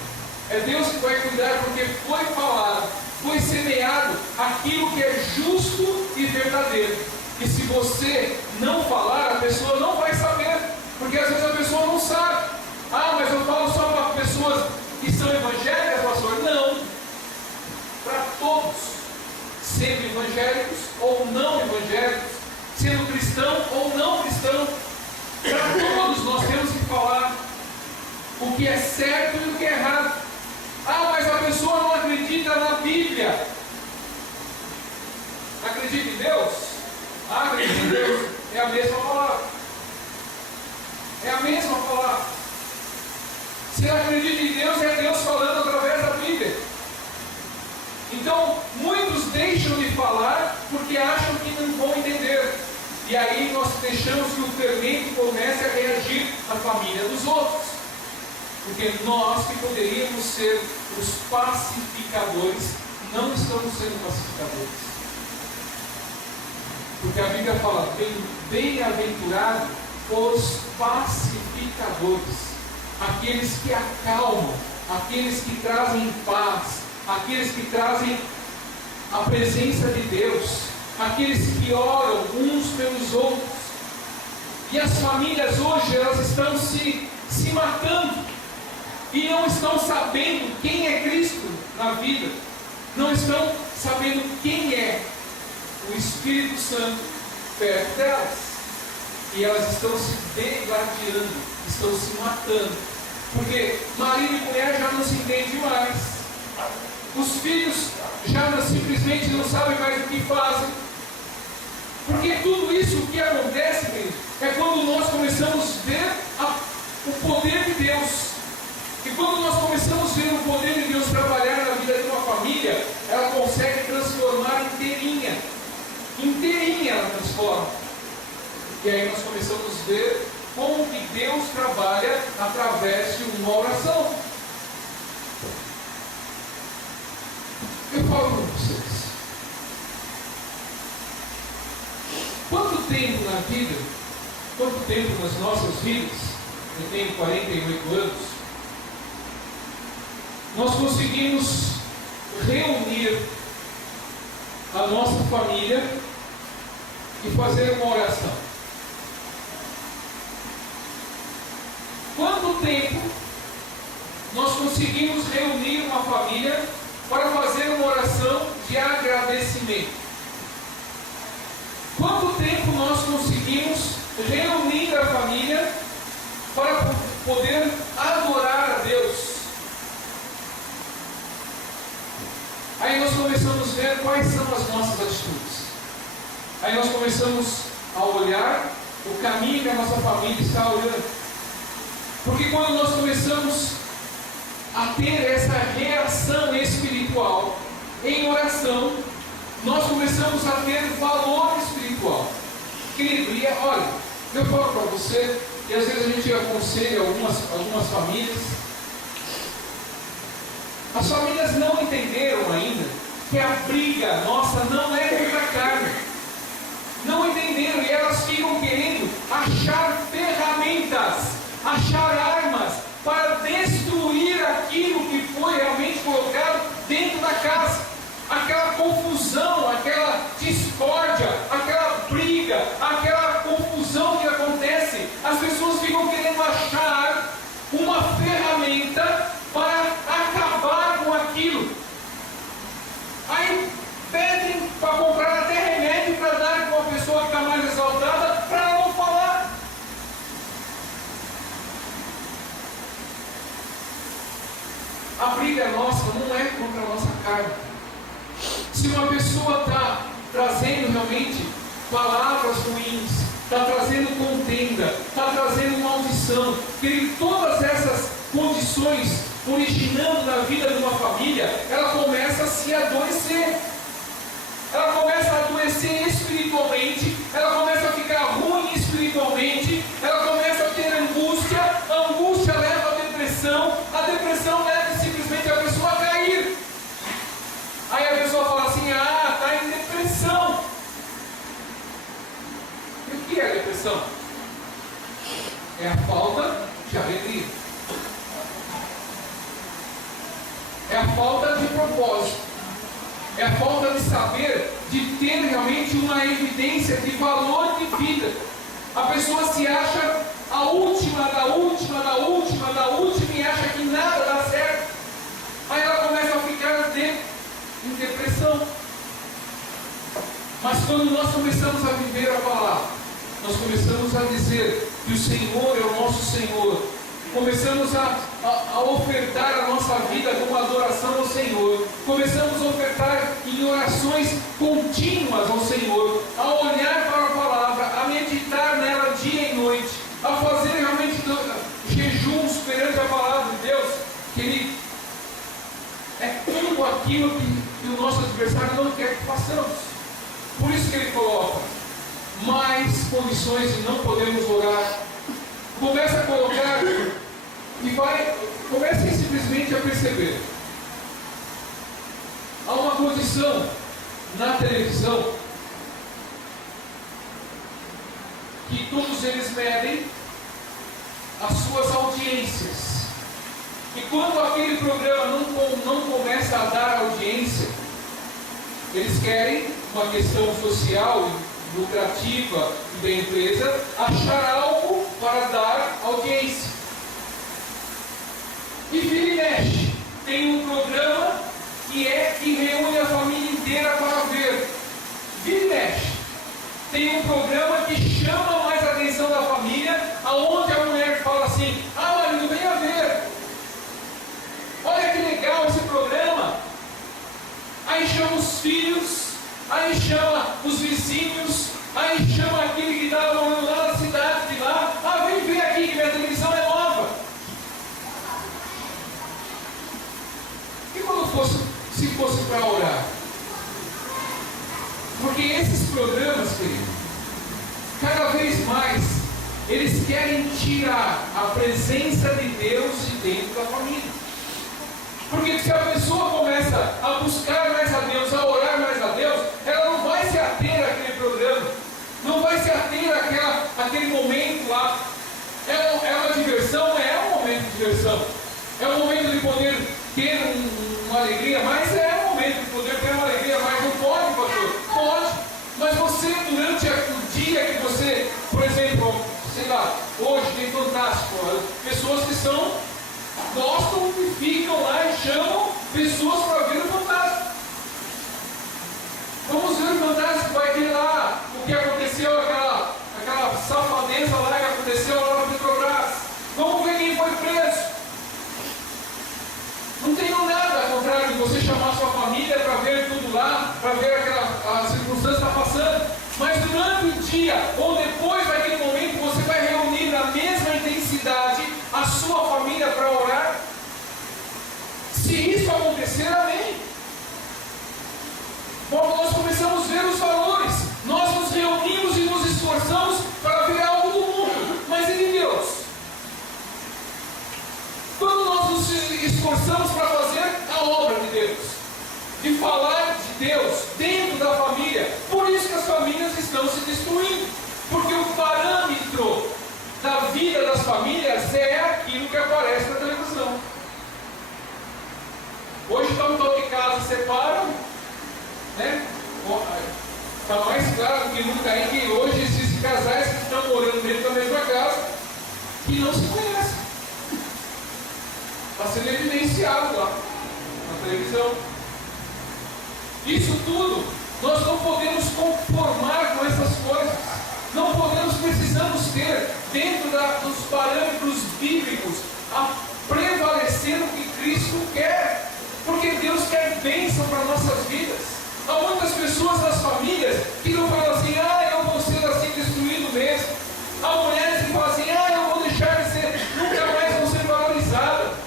É Deus que vai cuidar, porque foi falado, foi semeado aquilo que é justo e verdadeiro. E se você não falar, a pessoa não vai saber. Porque às vezes a pessoa não sabe. Mas eu falo só para pessoas que são evangélicas, pastor? Não. Para todos, sendo evangélicos ou não evangélicos, sendo cristão ou não cristão, para todos nós temos que falar o que é certo e o que é errado. Mas a pessoa não acredita na Bíblia. Acredita em Deus? Acredita em Deus. É a mesma palavra. É a mesma palavra. Se ela acredita em Deus, é Deus falando através da Bíblia. Então, muitos deixam de falar porque acham que não vão entender. E aí nós deixamos que o fermento comece a reagir na família dos outros. Porque nós que poderíamos ser os pacificadores, não estamos sendo pacificadores. Porque a Bíblia fala, bem-aventurado os pacificadores, aqueles que acalmam, aqueles que trazem paz, aqueles que trazem a presença de Deus, aqueles que oram uns pelos outros. E as famílias hoje, elas estão se matando e não estão sabendo quem é Cristo na vida, não estão sabendo quem é o Espírito Santo perto delas. E elas estão se degladiando, estão se matando. Porque marido e mulher já não se entendem mais. Os filhos já simplesmente não sabem mais o que fazem. Porque tudo isso o que acontece, querido, é quando nós começamos a ver o poder de Deus. E quando nós começamos a ver o poder de Deus trabalhar na vida de uma família, ela consegue transformar inteirinha. Inteirinha ela transforma. E aí nós começamos a ver como que Deus trabalha através de uma oração. Eu falo para vocês. Quanto tempo na vida, quanto tempo nas nossas vidas, eu tenho 48 anos, nós conseguimos reunir a nossa família e fazer uma oração? Quanto tempo nós conseguimos reunir uma família para fazer uma oração de agradecimento? Quanto tempo nós conseguimos reunir a família para poder adorar a Deus? Aí nós começamos a ver quais são as nossas atitudes. Aí nós começamos a olhar o caminho que a nossa família está olhando. Porque quando nós começamos a ter essa reação espiritual em oração, nós começamos a ter valor espiritual. Querido, e olha, eu falo para você, e às vezes a gente aconselha algumas famílias. As famílias não entenderam ainda que a briga nossa não é contra a carne. Não entenderam, e elas ficam querendo achar ferramentas, achar armas para destruir aquilo que foi realmente colocado dentro da casa. Aquela confusão, aquela discórdia, aquela briga, aquela confusão que acontece, as pessoas ficam querendo achar uma ferramenta para acabar com aquilo. Aí pedem para comprar até remédio para dar para uma pessoa que está mais exaltada, para ela não falar. A briga nossa não é contra a nossa carne. Se uma pessoa está trazendo realmente palavras ruins, está trazendo contenda, está trazendo maldição, que todas essas condições originando na vida de uma família, ela começa a se adoecer. Ela começa a adoecer espiritualmente, ela começa a ficar ruim espiritualmente, ela começa a ter angústia, a angústia leva à depressão, a depressão leva simplesmente a pessoa a cair. Aí a pessoa fala assim, está em depressão. E o que é depressão? É a falta de alegria. É a falta de propósito. É a falta de saber, de ter realmente uma evidência de valor de vida. A pessoa se acha a última, da última, da última, da última e acha que nada dá certo. Aí ela começa a ficar em depressão. Mas quando nós começamos a viver a palavra, nós começamos a dizer que o Senhor é o nosso Senhor, começamos a ofertar a nossa vida como adoração ao Senhor, começamos a ofertar em orações contínuas ao Senhor, a olhar para a palavra, a meditar nela dia e noite, a fazer realmente jejuns perante a palavra de Deus, querido, é tudo aquilo que o nosso adversário não quer que façamos. Por isso que ele coloca mais condições de não podemos orar. Começa a colocar e comecem simplesmente a perceber. Há uma condição na televisão que todos eles medem as suas audiências. E quando aquele programa não começa a dar audiência, eles querem uma questão social, lucrativa da empresa, achar algo para dar audiência. E vira e mexe. Tem um programa que reúne a família inteira para ver. Vira e mexe. Tem um programa que chama mais a atenção da família, aonde a mulher fala assim, marido, venha ver. Olha que legal esse programa. aí chama os vizinhos, aí chama aquele que está morando lá na cidade de lá, vem aqui que minha televisão é nova. E quando se fosse para orar? Porque esses programas, querido, cada vez mais, eles querem tirar a presença de Deus de dentro da família. Porque se a pessoa começa a buscar mais a Deus, a orar mais a Deus, ela não vai se ater àquele programa, não vai se ater àquele momento lá. É uma diversão, é um momento de diversão, é um momento de poder ter uma alegria, mas é um momento de poder ter uma alegria, mas não pode, pastor? Pode, mas você durante o dia que você, por exemplo, sei lá, hoje tem Fantástico, pessoas que gostam e ficam lá e chamam pessoas para ver o Fantástico. Vamos ver o Fantástico, vai ter lá o que aconteceu, aquela safadeza lá que aconteceu lá na Petrobras. Vamos ver quem foi preso. Não tenho nada ao contrário de você chamar a sua família para ver tudo lá, para ver a circunstância que está passando. Mas durante o dia, ou depois daquele momento, você vai reunir na mesma intensidade a sua família para orar. Se isso acontecer, amém. Bom, nós começamos a ver os valores. Nós nos reunimos e nos esforçamos para ver algo do mundo. Mas e de Deus? Quando nós nos esforçamos para fazer a obra de Deus, de falar de Deus dentro da família, por isso que as famílias estão se destruindo, porque o parâmetro da vida das famílias é aquilo que aparece na televisão. Hoje estão todos de casa separam, né? Está mais claro que nunca aí que hoje existem casais que estão morando dentro da mesma casa que não se conhecem. Está sendo evidenciado lá na televisão. Isso tudo, nós não podemos conformar com essas coisas. Não podemos, precisamos ter, dentro dos parâmetros bíblicos, a prevalecer o que Cristo quer. Porque Deus quer bênção para nossas vidas. Há muitas pessoas nas famílias que não falam assim, eu vou ser assim destruído mesmo. Há mulheres que falam assim, eu vou deixar de ser, nunca mais vou ser valorizada.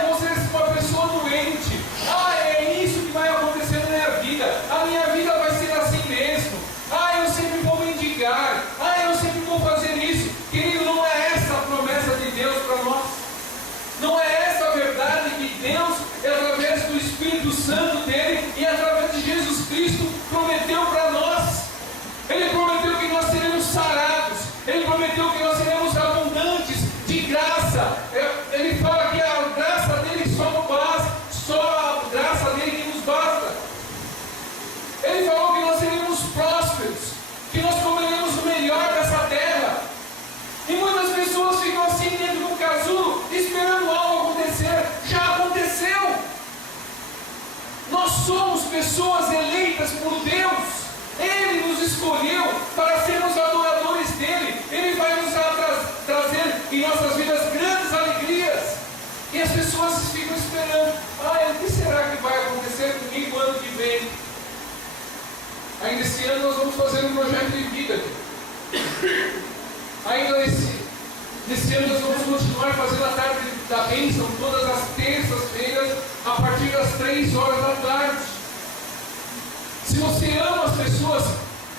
Eu vou ser uma pessoa doente. É isso que vai acontecer na minha vida. A minha vida vai ser assim mesmo. Eu sempre vou mendigar. Eu sempre vou fazer isso. Querido, não é essa a promessa de Deus para nós. Não é essa a verdade que Deus, através do Espírito Santo dele e através de Jesus Cristo, prometeu para nós. Ele prometeu que nós seremos sarados. Ele prometeu que nós seremos abundantes de graça. Ele fala que a graça dele só a graça dele que nos basta. Ele falou que nós seremos prósperos, que nós comeremos o melhor dessa terra. E muitas pessoas ficam assim dentro de um casulo, esperando algo acontecer. Já aconteceu. Nós somos pessoas eleitas por Deus. Ele nos escolheu para sermos adoradores dele. Ele vai nos trazer em nossas vidas grandes alegrias. E as pessoas ficam esperando. O que será que vai acontecer comigo ano que vem? Ainda esse ano nós vamos fazer um projeto de vida. Ainda nesse ano nós vamos continuar fazendo a tarde da bênção, todas as terças-feiras, a partir das 3 horas da tarde. Se você ama as pessoas,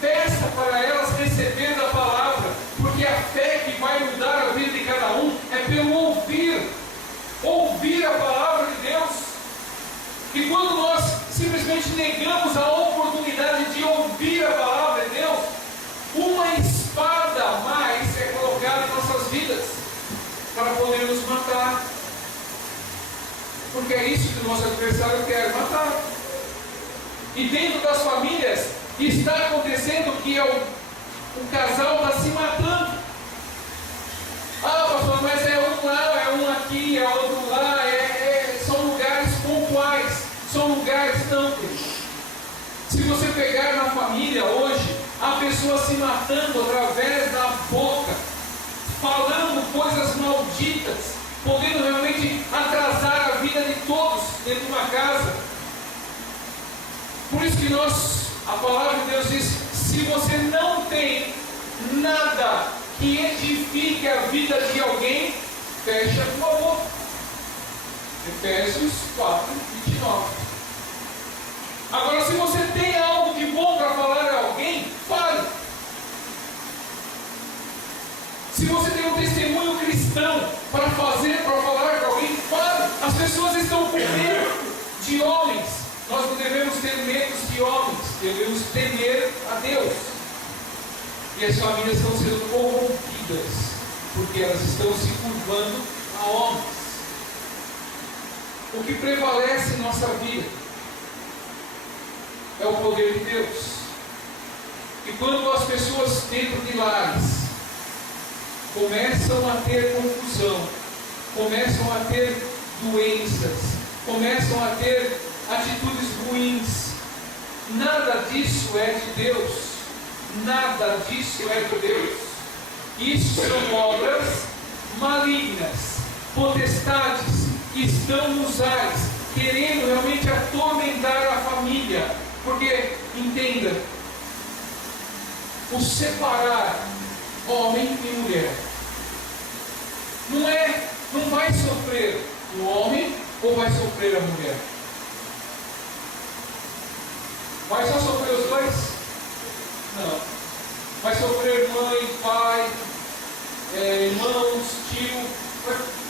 peça para elas receber da palavra, porque a fé que vai mudar a vida de cada um é pelo ouvir a palavra de Deus. E quando nós simplesmente negamos a oportunidade de ouvir a palavra de Deus, uma espada a mais é colocada em nossas vidas para poder nos matar. Porque é isso que o nosso adversário quer, matar. E dentro das famílias está acontecendo que o casal está se matando. Pastor, mas é um lá, é um aqui, é outro lá, são lugares pontuais, são lugares amplos. Se você pegar na família hoje, há pessoas se matando através da boca, falando coisas malditas, podendo realmente atrasar a vida de todos dentro de uma casa. Por isso que nós A palavra de Deus diz: se você não tem nada que edifique a vida de alguém, fecha a tua boca. Efésios 4, 29. Agora, se você tem algo de bom para falar a alguém, fale. Se você tem um testemunho cristão para falar com alguém, fale. As pessoas estão com medo de homens. Nós não devemos ter medo de homens, devemos temer a Deus. E as famílias estão sendo corrompidas, porque elas estão se curvando a homens. O que prevalece em nossa vida é o poder de Deus. E quando as pessoas dentro de lares começam a ter confusão, começam a ter doenças, começam a ter atitudes ruins, nada disso é de Deus. Nada disso é de Deus. Isso são obras malignas, potestades que estão nos ares, querendo realmente atormentar a família. Porque, entenda, o separar homem e mulher não vai sofrer o homem ou vai sofrer a mulher? Vai só sofrer os dois? Não. Vai sofrer mãe, pai, irmãos, tio,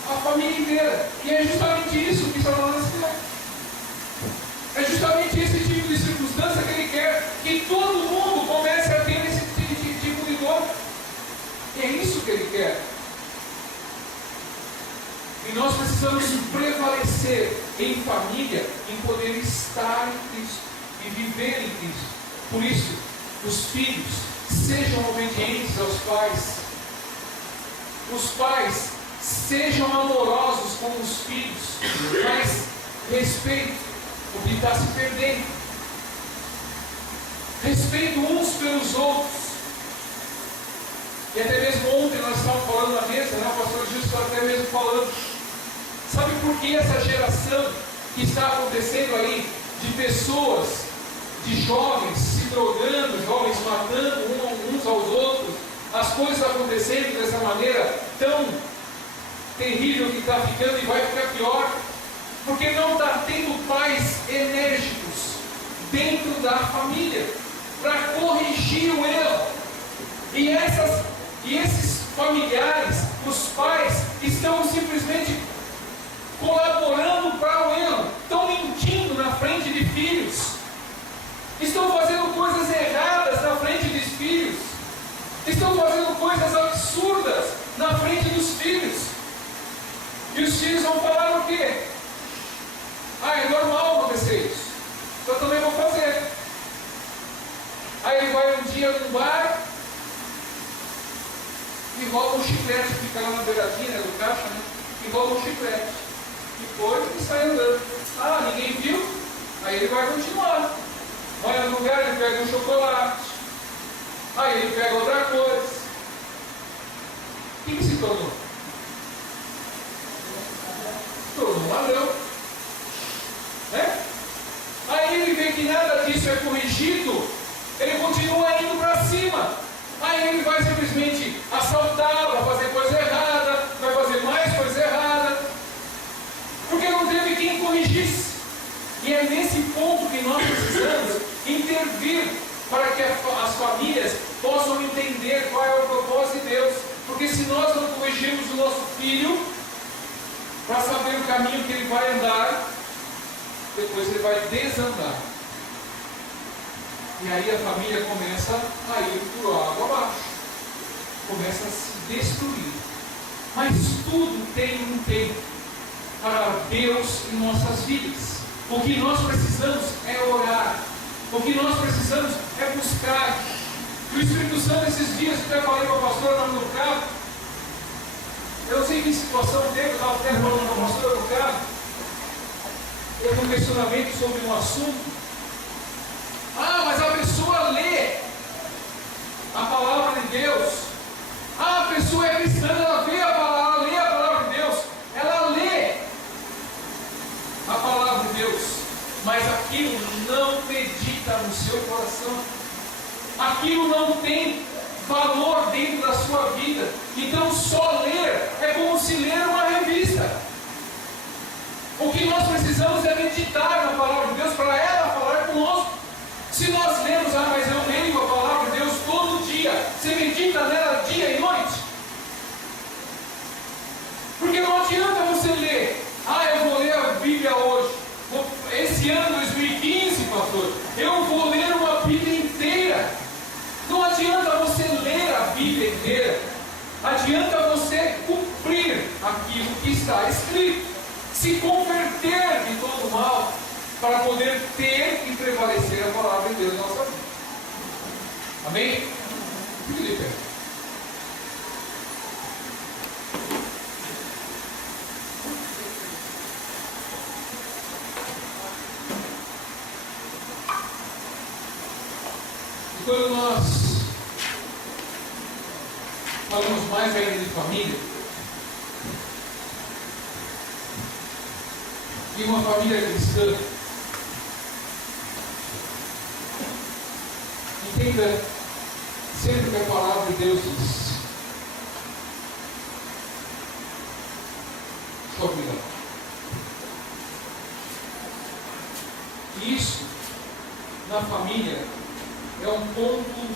a família inteira. E é justamente isso que Satanás quer. É justamente esse tipo de circunstância que ele quer, que todo mundo comece a ter esse tipo de dor. E é isso que ele quer. E nós precisamos prevalecer em família, em poder estar em Cristo e viver em Cristo. Por isso, os filhos sejam obedientes aos pais. Os pais sejam amorosos com os filhos, mas respeito o que está se perdendo. Respeito uns pelos outros. E até mesmo ontem nós estávamos falando na mesa, né? O pastor Gil está até mesmo falando. Sabe por que essa geração que está acontecendo aí, de pessoas, de jovens se drogando, jovens matando uns aos outros, as coisas acontecendo dessa maneira tão terrível que está ficando e vai ficar pior? Porque não está tendo pais enérgicos dentro da família para corrigir o erro. E esses familiares, os pais, estão simplesmente colaborando para o erro, estão mentindo na frente de filhos, estão fazendo coisas erradas na frente dos filhos, estão fazendo coisas absurdas na frente dos filhos. E os filhos vão falar o quê? Ah, é normal acontecer isso, eu também vou fazer. Aí ele vai um dia num bar e rouba um chiclete, fica lá na beiradinha, né, do caixa, né? E rouba um chiclete. Depois ele sai andando. Ah, ninguém viu? Aí ele vai continuar. Vai no lugar, ele pega um chocolate. Aí ele pega outra coisa. O que se tornou? Tornou um ladrão. Né? Aí ele vê que nada disso é corrigido, ele continua indo para cima. Aí ele vai simplesmente assaltar, vai fazer coisa errada, vai fazer mais coisa errada, porque não teve quem corrigisse. E é nesse ponto que nós precisamos intervir para que as famílias possam entender qual é o propósito de Deus. Porque se nós não corrigirmos o nosso filho para saber o caminho que ele vai andar, depois ele vai desandar. E aí a família começa a ir por água abaixo, começa a se destruir. Mas tudo tem um tempo para Deus em nossas vidas. O que nós precisamos é orar. O que nós precisamos é buscar. E o Espírito Santo, esses dias, eu até falei com a pastora no carro. Eu não sei que situação teve, eu estava até falando com a pastora no carro. Teve um questionamento sobre um assunto. Ah, mas a pessoa lê a palavra de Deus. Ah, a pessoa é cristã, ela lê a palavra de Deus. Ela lê a palavra de Deus, mas aquilo não medita no seu coração. aquilo não tem valor dentro da sua vida. Então só ler é como se ler uma revista. O que nós precisamos é meditar na palavra de Deus para ela falar conosco. Se nós lemos, mas eu leio a palavra de Deus todo dia, você medita nela dia e noite? Porque não adianta você ler, eu vou ler a Bíblia hoje, esse ano 2015, pastor, eu vou ler uma Bíblia inteira. Não adianta você ler a Bíblia inteira, adianta você cumprir aquilo que está escrito, se converter de todo mal, para poder ter e prevalecer a palavra de Deus na nossa vida. Amém? Fique de pé. E quando nós falamos mais ainda de família, e uma família cristã, entenda sempre que a palavra de Deus diz. Obrigado. Isso, na família, é um ponto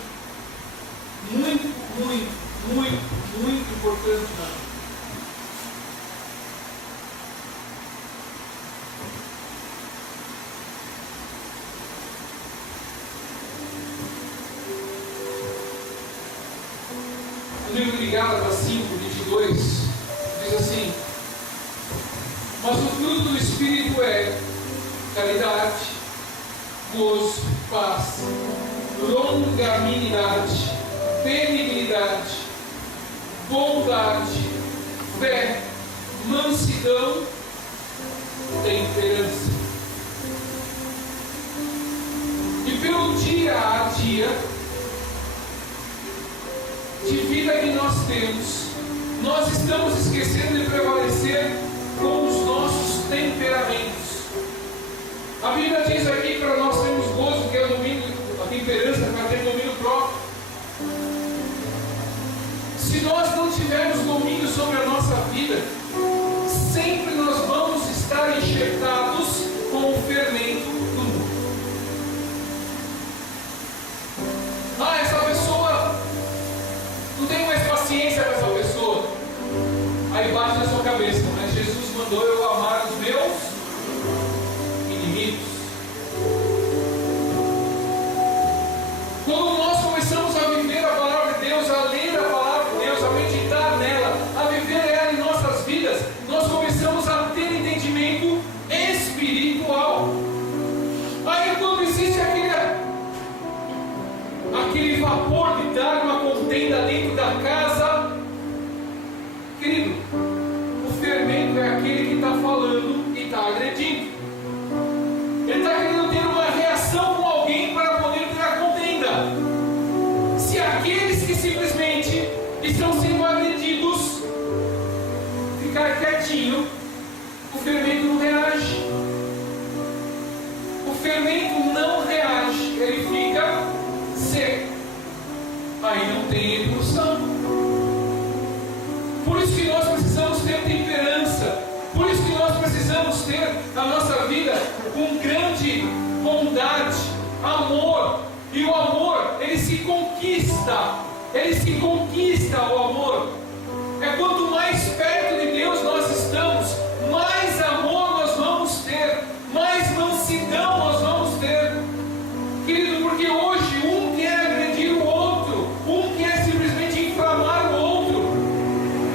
muito importante na vida. O livro de Gálatas 5:22 diz assim: mas o fruto do Espírito é caridade, gozo, paz, longanimidade, benignidade, bondade, fé, mansidão, temperança. E pelo dia a dia de vida que nós temos, nós estamos esquecendo de prevalecer com os nossos temperamentos. A Bíblia diz aqui para nós termos gozo, que é o domínio, a temperança para ter domínio próprio. Se nós não tivermos domínio sobre a nossa vida, sempre nós vamos estar enxertados com o fermento do mundo. Essa pessoa, não tenho mais paciência com essa pessoa. Aí bate na sua cabeça, mas Jesus mandou eu amar os meus inimigos. Quando nós começamos a viver a palavra de Deus, a ler a palavra de Deus, a meditar nela, a viver ela em nossas vidas, nós começamos a ter entendimento espiritual. Aí quando existe aquele vapor de dar uma contenda dentro da casa, querido, o fermento é aquele que está falando e está agredindo. Ele está querendo ter uma reação com alguém para poder ter a contenda. Se aqueles que simplesmente estão sendo agredidos ficar quietinho, o fermento não reage. O fermento não reage, ele fica seco. Aí não tem evolução. Por isso que nós precisamos ter temperança. Por isso que nós precisamos ter a nossa vida com grande bondade, amor. E o amor, ele se conquista. Ele se conquista, o amor. É quanto mais perto de Deus nós estamos, mais amor nós vamos ter, mais mansidão nós vamos ter. Querido, porque hoje um quer agredir o outro, um quer simplesmente inflamar o outro.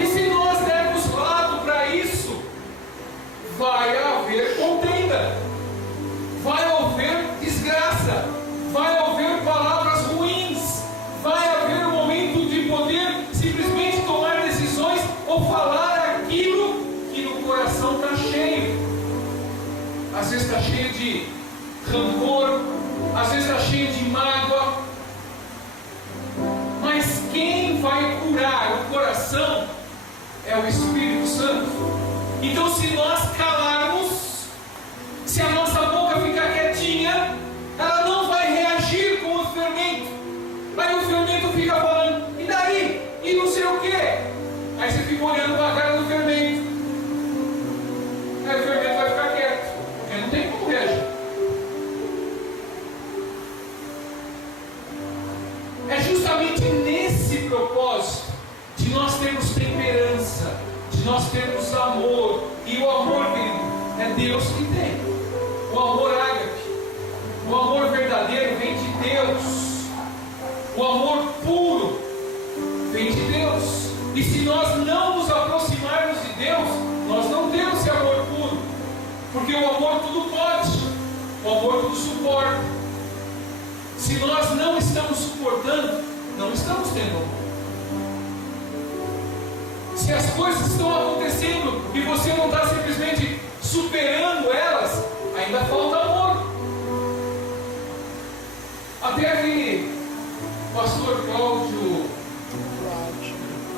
E se nós dermos lado para isso, vai haver contenda, vai haver desgraça, vai haver palavras ruins, vai haver um momento de poder simplesmente tomar decisões ou falar aquilo que no coração está cheio. Às vezes está cheio de rancor, às vezes está cheio de mágoa. Mas quem vai curar o coração é o Espírito Santo. Então, se nós calarmos, se a nossa boca ficar quietinha, ela não vai reagir com o fermento. Aí fica olhando para a cara do fermento. Aí o fermento vai ficar quieto, porque não tem como reagir. É justamente nesse propósito de nós termos temperança, de nós termos amor. E o amor, querido, é Deus que tem. O amor ágape, o amor verdadeiro vem de Deus. O amor puro vem de Deus. E se nós não nos aproximarmos de Deus, nós não temos esse amor puro. Porque o amor tudo pode, o amor tudo suporta. Se nós não estamos suportando, não estamos tendo amor. Se as coisas estão acontecendo e você não está simplesmente superando elas, ainda falta amor. Até aquele pastor Cláudio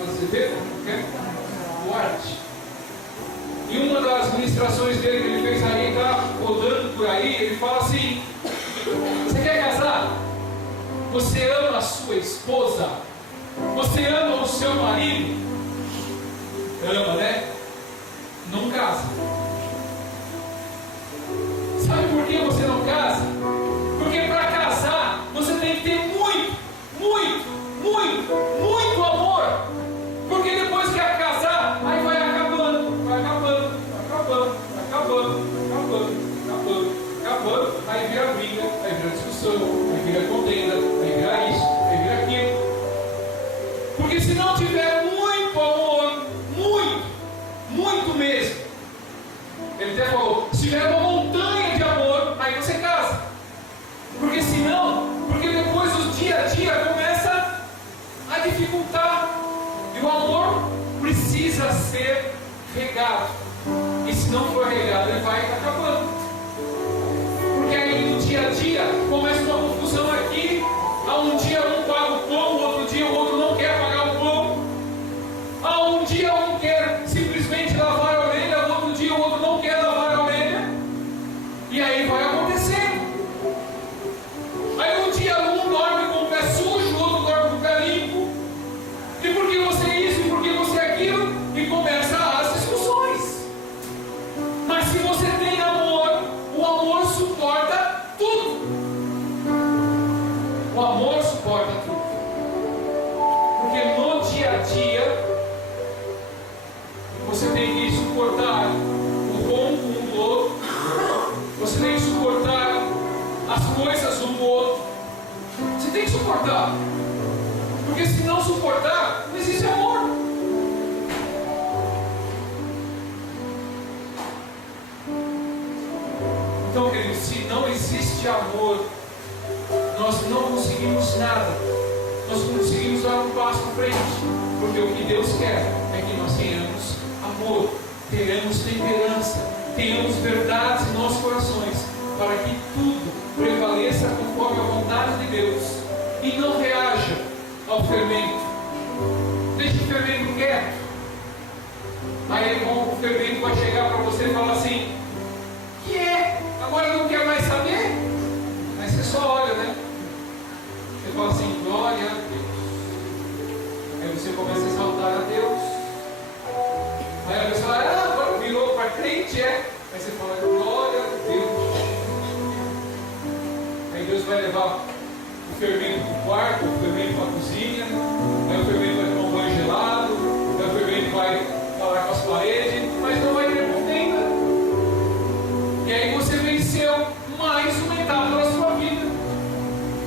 Azevedo, Duarte, em uma das ministrações dele que ele fez aí, está rodando por aí, ele fala assim: você quer casar? Você ama a sua esposa? Você ama o seu marido? Ama, né? Não casa. Sabe por que você não casa? Porque para casar você tem que ter muito amor. Porque depois que casar, aí vai acabando, aí vira briga, aí vira discussão, aí vira contenda, aí vira isso, aí vira aquilo. Porque se não tiver muito amor, muito mesmo, ele até falou, se tiver uma montanha de amor, aí você casa. Porque senão, porque depois o dia a dia começa a dificultar. E o amor precisa ser regado. E se não for regado, ele vai acabando. Porque aí no dia a dia começa uma confusão aqui. Um dia um paga o pão, outro dia o outro não quer pagar o pão. Um dia um quer simplesmente lavar a orelha, outro dia o outro não quer lavar a orelha. E aí vai acontecendo. Aí um dia um dorme com o pé sujo, o outro dorme com o pé limpo. E por que você é isso? E por que você é aquilo? E começa as discussões. Mas se você tem amor, o amor suporta tudo. O amor suporta tudo. Porque no dia a dia você tem que suportar o bom um do outro. Você tem que suportar as coisas um do outro. Você tem que suportar. Porque se não suportar, não existe amor. Então, queridos, se não existe amor, nós não conseguimos nada. Nós não conseguimos dar um passo à frente. Porque o que Deus quer é que nós tenhamos amor, tenhamos temperança, tenhamos verdades em nossos corações, para que tudo prevaleça conforme a vontade de Deus e não reaja ao fermento. Deixe o fermento quieto. Aí o fermento vai chegar para você e falar assim: que é? Agora não quer mais saber? Aí você só olha, né? Você fala assim: glória a Deus. Aí você começa a exaltar a Deus. Aí a pessoa fala: agora virou para crente, é? Aí você fala: glória a Deus. Aí Deus vai levar o fermento para o quarto, o fermento para a cozinha, aí o fermento vai tomar um banho gelado, aí o fermento vai falar com as paredes, mas não vai ter contenda. E aí você venceu mais uma etapa da sua vida.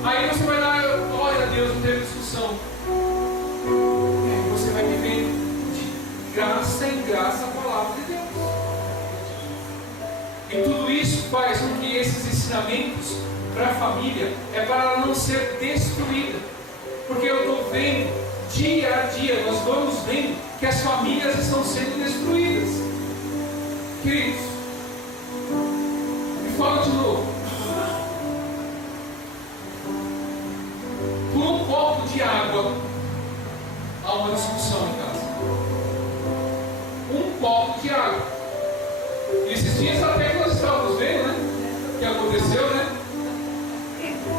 Aí você vai dar glória a Deus, não teve discussão. E aí você vai viver de graça em graça a palavra de Deus. E tudo isso faz com que esses ensinamentos para a família é para ela não ser destruída. Porque eu estou vendo, dia a dia, nós vamos vendo que as famílias estão sendo destruídas. Queridos, me fala de novo. Por um copo de água há uma discussão em casa. Um copo de água. E esses dias até que nós estávamos vendo, né? Que aconteceu, né?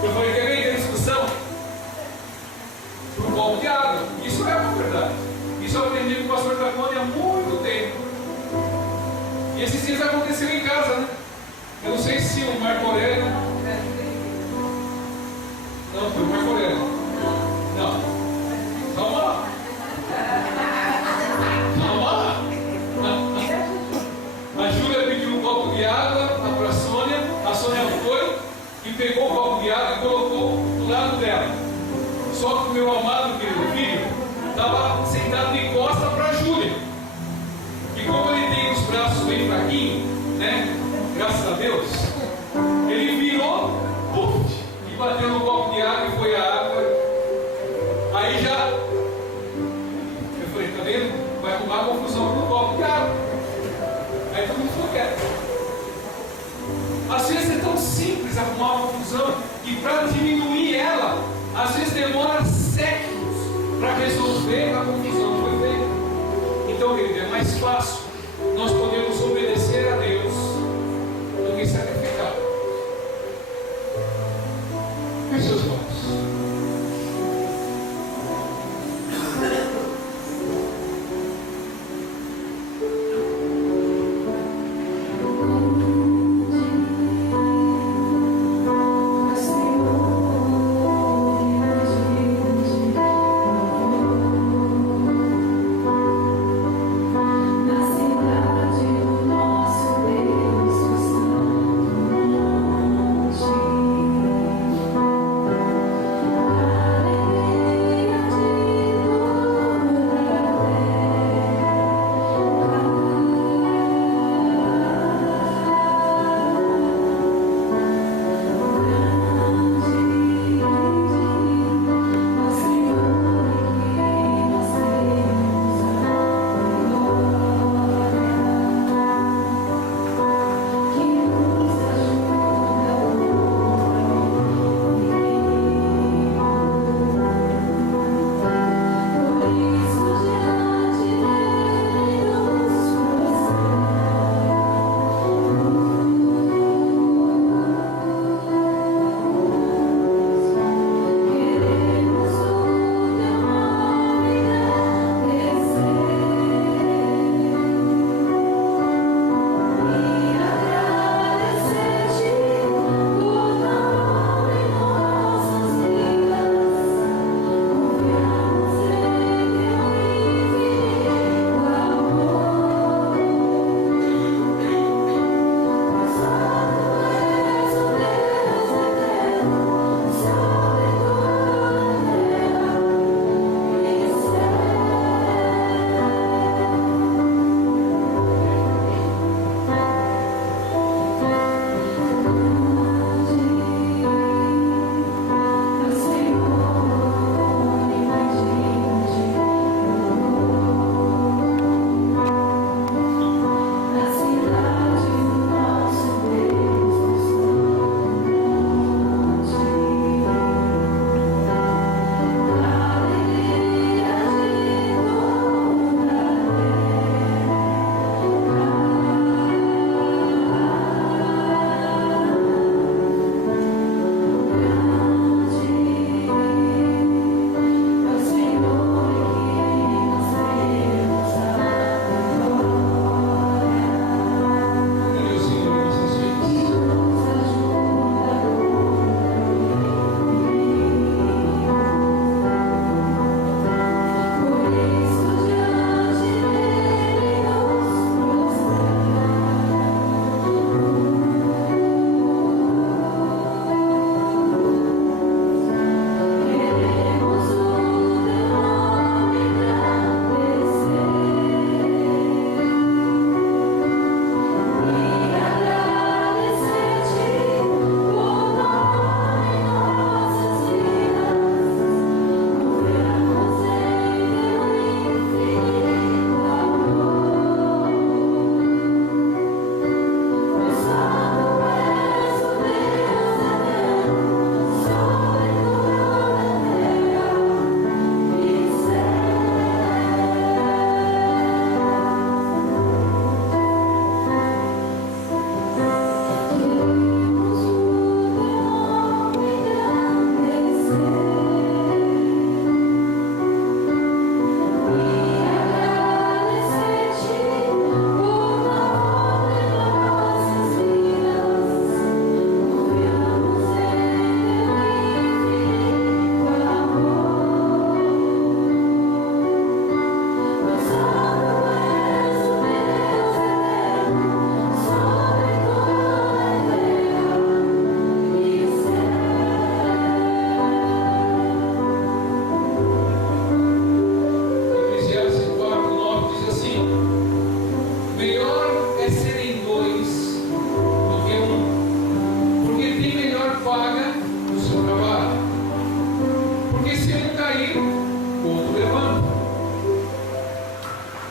Eu falei: quer ver a discussão? Por um copo de água. Isso é uma verdade. Isso eu aprendi com o pastor Senhor está com há muito tempo. E esses dias aconteceu em casa, né? Eu não sei se o Marco Aurélio. Não, foi o Marco Aurélio. Não. Calma lá. Calma lá. A Júlia pediu um copo de água para a Sônia. A Sônia foi e pegou o copo de água e colocou do lado dela. Só que o meu amado querido filho estava sentado de costas para a Júlia. E como ele tem os braços bem fraquinhos, né? Graças a Deus, ele virou, puf, e bateu no copo de água e foi a água. Aí já, eu falei, tá vendo? Vai arrumar confusão no copo de água. Aí todo mundo ficou quieto. Às vezes é tão simples arrumar uma confusão e para diminuir ela, às vezes demora séculos para resolver a confusão que foi feita. Então, querido, é mais fácil nós podemos obedecer a Deus do que sacrificar. Feche seus olhos. Na cidade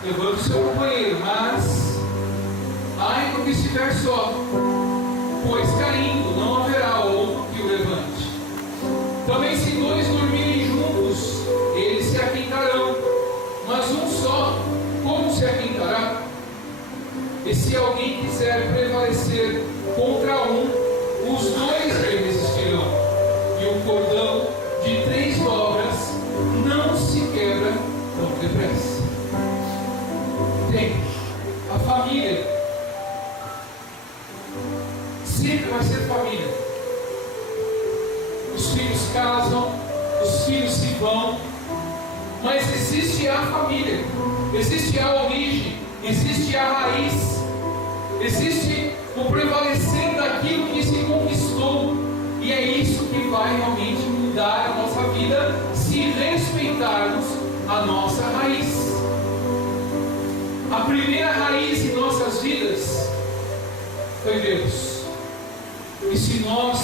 levante o seu companheiro, mas ainda que estiver só, pois caindo não haverá outro que o levante. Também se dois dormirem juntos, eles se aquentarão, mas um só, como se aquentará? E se alguém quiser prevalecer contra um, os dois lhe resistirão. E o cordão de 3 dobras não se quebra tão depressa. Tem a família. Sempre vai ser família. Os filhos casam, os filhos se vão, mas existe a família, existe a origem, existe a raiz, existe o prevalecer daquilo que se conquistou, e é isso que vai realmente mudar a nossa vida, se respeitarmos a nossa raiz. A primeira raiz em nossas vidas foi Deus. E se nós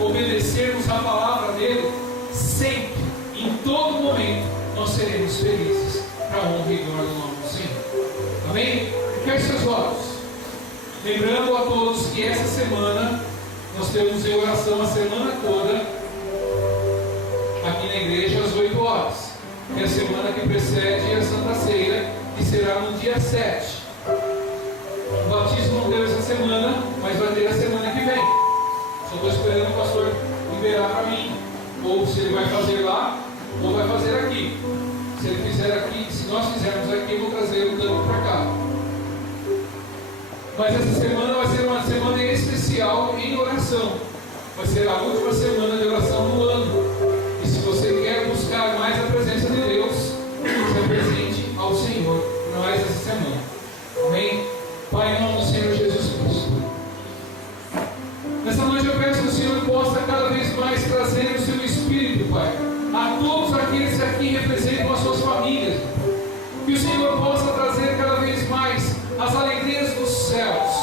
obedecermos a palavra dele, sempre, em todo momento, nós seremos felizes, para a honra e glória do nome do Senhor. Amém? Feche seus olhos. Lembrando a todos que essa semana nós temos oração a semana toda aqui na igreja às 8 horas. É a semana que precede a Santa Ceia, que será no dia 7. O batismo não teve essa semana, mas vai ter a semana que vem. Só estou esperando o pastor liberar para mim, ou se ele vai fazer lá, ou vai fazer aqui. Se ele fizer aqui, se nós fizermos aqui, eu vou trazer o tanto para cá. Mas essa semana vai ser uma semana especial em oração. Vai ser a última semana de oração do ano. E se você quer buscar mais a presença de Deus, se apresente ao Senhor mais essa semana. Amém? Pai, em nome do Senhor Jesus Cristo. Nessa noite eu peço que o Senhor possa cada vez mais trazer o seu Espírito, Pai, a todos aqueles que aqui representam as suas famílias. Que o Senhor possa trazer cada vez mais as alegrias dos céus.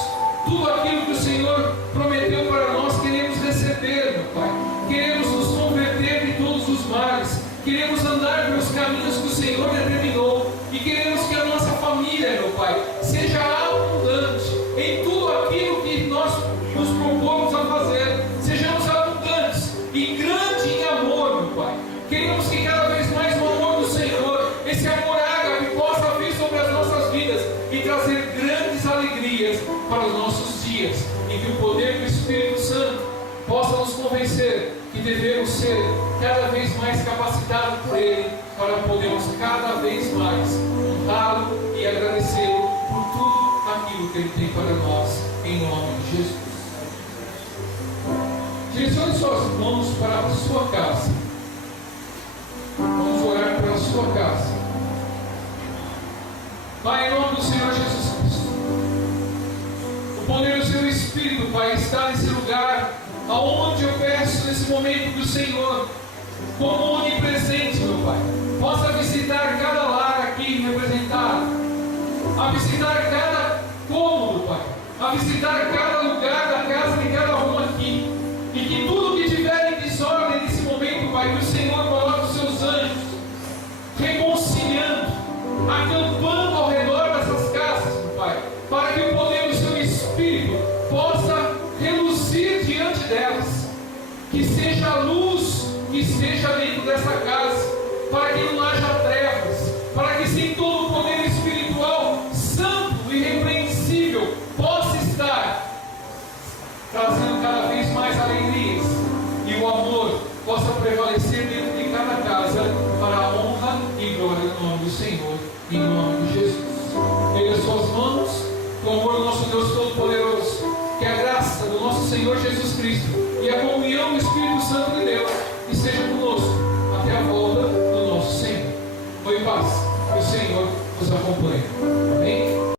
Tudo aquilo que o Senhor prometeu para nós, queremos receber, meu Pai. Queremos nos converter de todos os males. Queremos andar pelos caminhos que o Senhor determinou. E queremos que a nossa família, meu Pai, seja abundante em tudo aquilo que nós nos propomos a fazer. Sejamos abundantes e grande em amor, meu Pai. Queremos que cada vez mais o amor do Senhor, esse amor ágape, possa vir sobre as nossas vidas e trazer grandes alegrias para os nossos dias. E que o poder do Espírito Santo possa nos convencer que devemos ser cada vez mais capacitados por Ele, para podermos cada vez mais honrá-lo e agradecê-lo por tudo aquilo que Ele tem para nós, em nome de Jesus. Direcione suas mãos para a sua casa. Vamos orar pela sua casa. Pai, em nome do Senhor Jesus Cristo, o poder do seu Espírito, Pai, está nesse lugar, aonde eu peço nesse momento que o Senhor, como onipresente, meu Pai, possa visitar cada lar aqui representado, a visitar cada cômodo, Pai, a visitar cada lugar da casa de cada um aqui, e que tudo que tiver em desordem nesse momento, Pai, que o Senhor coloque os seus anjos reconciliando, acampando ao redor dessas casas, meu Pai, para que o poder do seu Espírito possa reluzir diante delas, que seja a luz que esteja dentro dessa casa, para que não haja trevas, para que sim todo o poder espiritual santo e irrepreensível possa estar trazendo cada vez mais alegrias, e o amor possa prevalecer dentro de cada casa, para a honra e glória do nome do Senhor, em nome de Jesus. Pegue as suas mãos, com o amor do nosso Deus Todo-Poderoso, que a graça do nosso Senhor Jesus Cristo e a comunhão do Espírito Santo de Deus esteja conosco até a volta do nosso Senhor. Foi em paz, que o Senhor nos acompanhe. Amém?